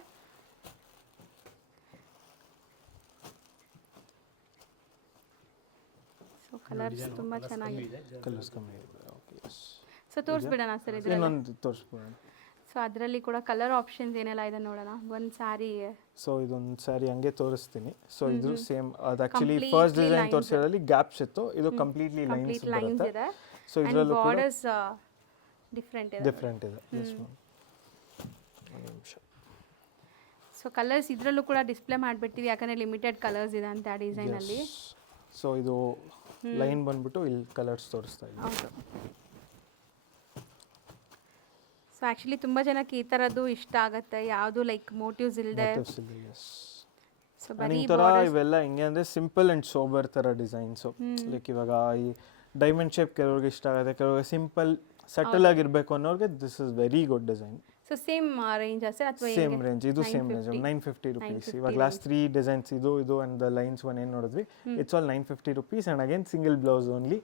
ಸೊ ಕಲರ್ಸ್ ತುಂಬ ಚೆನ್ನಾಗಿದೆ ಕಲರ್ಸ್ ಕಮ್ಮಿ ಇದೆ ಓಕೆ ಸೊ ತೋರಿಸ್ಬಿಡೋಣ ಸರ್ ಇದು ಇನ್ನೊಂದು ತೋರಿಸ್ಬಿಡೋಣ ಸೊ ಅದರಲ್ಲಿ ಕೂಡ ಕಲರ್ ಆಪ್ಷನ್ಸ್ ಏನೆಲ್ಲ ಇದೆ ನೋಡೋಣ ಒಂದು ಸ್ಯಾರಿ ಸೊ ಇದೊಂದು ಸ್ಯಾರಿ ಹಂಗೆ ತೋರಿಸ್ತೀನಿ ಸೊ ಇದು ಸೇಮ್ ಅದು ಆಕ್ಚುಲಿ ಫಸ್ಟ್ ಡಿಸೈನ್ ತೋರಿಸಿದ್ರಲ್ಲಿ ಗ್ಯಾಪ್ಸ್ ಇತ್ತು ಇದು ಕಂಪ್ಲೀಟ್ಲಿ ಲೈನ್ಸ್ ಇದೆ ಸೊ ಇದರಲ್ಲೂ ಕೂಡ ಬಾರ್ಡರ್ಸ್ ಡಿಫರೆಂಟ್ ಇದೆ ಎಸ್ ಮ್ಯಾಮ್ ಒಂದು ನಿಮಿಷ ಸೊ ಕಲರ್ಸ್ ಇದರಲ್ಲೂ ಕೂಡ ಡಿಸ್ಪ್ಲೇ ಮಾಡಿಬಿಡ್ತೀವಿ ಯಾಕಂದರೆ ಲಿಮಿಟೆಡ್ ಕಲರ್ಸ್ ಇದೆ ಅಂತ ಆ ಡಿಸೈನಲ್ಲಿ ಸೊ ಇದು ಲೈನ್ ಬಂದ್ಬಿಟ್ಟು ಇಲ್ಲಿ ಕಲರ್ಸ್ ತೋರಿಸ್ತಾ ಇದೆ ಹೌದು ಸೊ ಆ್ಯಕ್ಚುಲಿ ತುಂಬ ಜನಕ್ಕೆ ಈ ಥರದ್ದು ಇಷ್ಟ ಆಗುತ್ತೆ ಯಾವುದು ಲೈಕ್ ಮೋಟಿವ್ಸ್ ಇಲ್ಲದೆ ಸೊ ಈ ಥರ ಇವೆಲ್ಲ ಹೆಂಗೆ ಅಂದರೆ ಸಿಂಪಲ್ ಆ್ಯಂಡ್ ಸೋಬರ್ ಥರ ಡಿಸೈನ್ಸು ಲೈಕ್ ಇವಾಗ ಈ ಡೈಮಂಡ್ ಶೇಪ್ ಕೆಲವ್ರಿಗೆ ಇಷ್ಟ ಆಗುತ್ತೆ ಕೆಲವ್ರಿಗೆ ಸಿಂಪಲ್ ಸಟಲ್ ಆಗಿರಬೇಕು ಅನ್ನೋರಿಗೆ this is very good design so same range sir ಅಥವಾ ಸೇಮ್ ರೇಂಜ್ ಇದು ಸೇಮ್ ರೇಂಜ್ 950 rupees ಇವಾಗ ಲಾಸ್ಟ್ 3 ಡಿಸೈನ್ಸ್ ಇದು ಅಂಡ್ ದ ಲೈನ್ಸ್ ಒನ್ ಏನು ನೋಡಿದ್ವಿ it's all 950 rupees and again single blouse only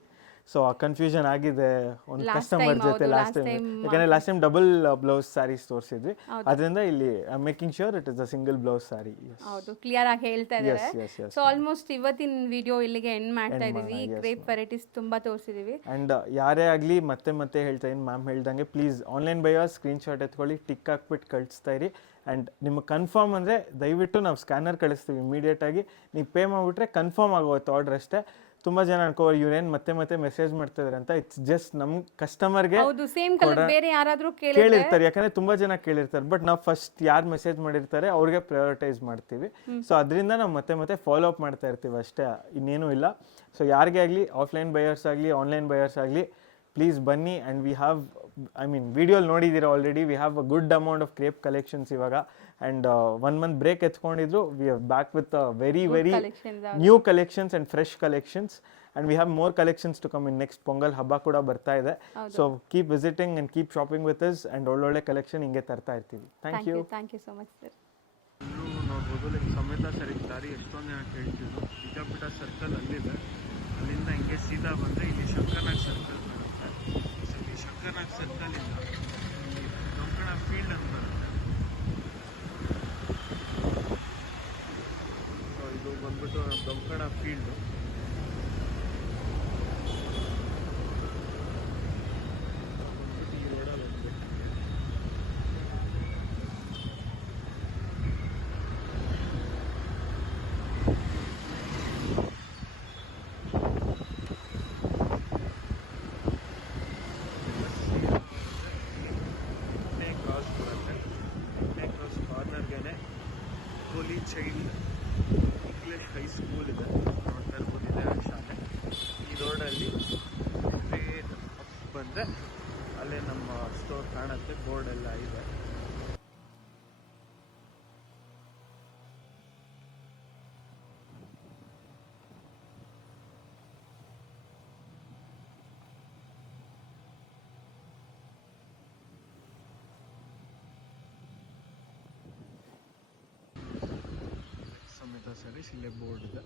so ಆ confusion ಆಗಿದೆ ಒಂದು ಕಸ್ಟಮರ್ ಜೊತೆ ಲಾಸ್ಟ್ ಟೈಮ್ ಯಾಕಂದ್ರೆ last time double blouse sarees ತೋರಿಸಿದ್ವಿ ಅದರಿಂದ ಇಲ್ಲಿ making sure it is a single blouse saree ಹೌದು ಕ್ಲಿಯರ್ ಆಗಿ ಹೇಳ್ತಾ ಇದ್ದಾರೆ ಸೊ ಆಲ್ಮೋಸ್ಟ್ ಇವತ್ತಿನ ವಿಡಿಯೋ ಇಲ್ಲಿಗೆ ಎಂಡ್ ಮಾಡ್ತಾ ಇದೀವಿ ಕ್ರೇಪ್ ವೆರೈಟೀಸ್ ತುಂಬಾ ತೋರಿಸಿದೀವಿ ಅಂಡ್ ಯಾರೇ ಆಗಲಿ ಮತ್ತೆ ಹೇಳ್ತಾ ಇದ್ದೀನಿ ಮ್ಯಾಮ್ ಹೇಳ್ದಂಗೆ please online buyer screenshot ಎತ್ಕೊಳ್ಳಿ ಟಿಕ್ ಹಾಕ್ಬಿಟ್ಟು ಕಳಿಸ್ತಾ ಇರಿ ಆ್ಯಂಡ್ ನಿಮಗೆ ಕನ್ಫರ್ಮ್ ಅಂದರೆ ದಯವಿಟ್ಟು ನಾವು ಸ್ಕ್ಯಾನರ್ ಕಳಿಸ್ತೀವಿ ಇಮಿಡಿಯೇಟ್ ಆಗಿ ನೀವು ಪೇ ಮಾಡಿಬಿಟ್ರೆ ಕನ್ಫರ್ಮ್ ಆಗೋಗುತ್ತೆ ಆರ್ಡರ್ ಅಷ್ಟೇ ತುಂಬಾ ಜನ ಅನ್ಕೋರು ಇವ್ರೇನ್ ಮತ್ತೆ ಮೆಸೇಜ್ ಮಾಡ್ತಿದಾರೆ ಅಂತ ಇಟ್ಸ್ ಜಸ್ಟ್ ನಮ್ ಕಸ್ಟಮರ್ಗೆ ಹೌದು ಸೇಮ್ ಕಲರ್ ಬೇರೆ ಯಾರಾದ್ರೂ ಕೇಳಿರ್ತಾರೆ ಯಾಕಂದ್ರೆ ತುಂಬಾ ಜನ ಕೇಳಿರ್ತಾರೆ ಬಟ್ ನಾವು ಫಸ್ಟ್ ಯಾರು ಮೆಸೇಜ್ ಮಾಡಿರ್ತಾರೆ ಅವ್ರಿಗೆ ಪ್ರಯಾರಿಟೈಸ್ ಮಾಡ್ತೀವಿ ಸೊ ಅದರಿಂದ ನಾವು ಮತ್ತೆ ಫಾಲೋ ಅಪ್ ಮಾಡ್ತಾ ಇರ್ತೀವಿ ಅಷ್ಟೇ ಇನ್ನೇನು ಇಲ್ಲ ಸೊ ಯಾರಿಗೆ ಆಗಲಿ ಆಫ್ಲೈನ್ ಬಯರ್ಸ್ ಆಗಲಿ ಆನ್ಲೈನ್ ಬಯರ್ಸ್ ಆಗಲಿ ಪ್ಲೀಸ್ ಬನ್ನಿ ಆ್ಯಂಡ್ ವಿ ಹ್ಯಾವ್ ವಿಡಿಯೋಲಿ ನೋಡಿದ್ದೀರಾ already we have a good amount of crepe collections ಇವಾಗ ಆ್ಯಂಡ್ 1 month ಬ್ರೇಕ್ ಎತ್ಕೊಂಡಿದ್ರು we are back with very new collections and fresh collections and we have more collections to come in next Pongal ಹಬ್ಬ ಕೂಡ ಬರ್ತಾ ಇದೆ so keep visiting and keep shopping with us and ಒಳ್ಳೊಳ್ಳೆ collection ಹಿಂಗೆ ತರ್ತಾ ಇರ್ತೀವಿ thank you so much sir ನೋಡ್ಬೋದು like ಸಮೇತ ಸಾರಿ ಎಷ್ಟೊಂದು ಜನ ಕೇಳ್ತಿದ್ರು ವಿದ್ಯಾಪೀಠ ಸರ್ಕಲ್ ಅಲ್ಲಿದೆ ಅಲ್ಲಿಂದ ಹಿಂಗೆ ಸೀದಾ ಬಂದರೆ ಇಲ್ಲಿ ಶಂಕರನಾಗ್ ಸರ್ಕಲ್ ಬರುತ್ತೆ ಚೈಲ್ಡ್ ಇಂಗ್ಲೀಷ್ ಹೈಸ್ಕೂಲ್ ಇದೆ, ನೋಡ್ತಾ ಇರ್ಬೋದಿದೆ ಆ ಶಾಲೆ. ಈ ರೋಡಲ್ಲಿ ಸ್ಟ್ರೇಟ್ ಅಪ್ ಬಂದರೆ ಅಲ್ಲೇ ನಮ್ಮ ಸ್ಟೋರ್ ಕಾಣುತ್ತೆ, ಬೋರ್ಡ್ ಎಲ್ಲ ಇದೆ. ಸಮೇತ ಸರಿ ಇಲ್ಲೇ ಬೋರ್ಡ್ ಇದೆ.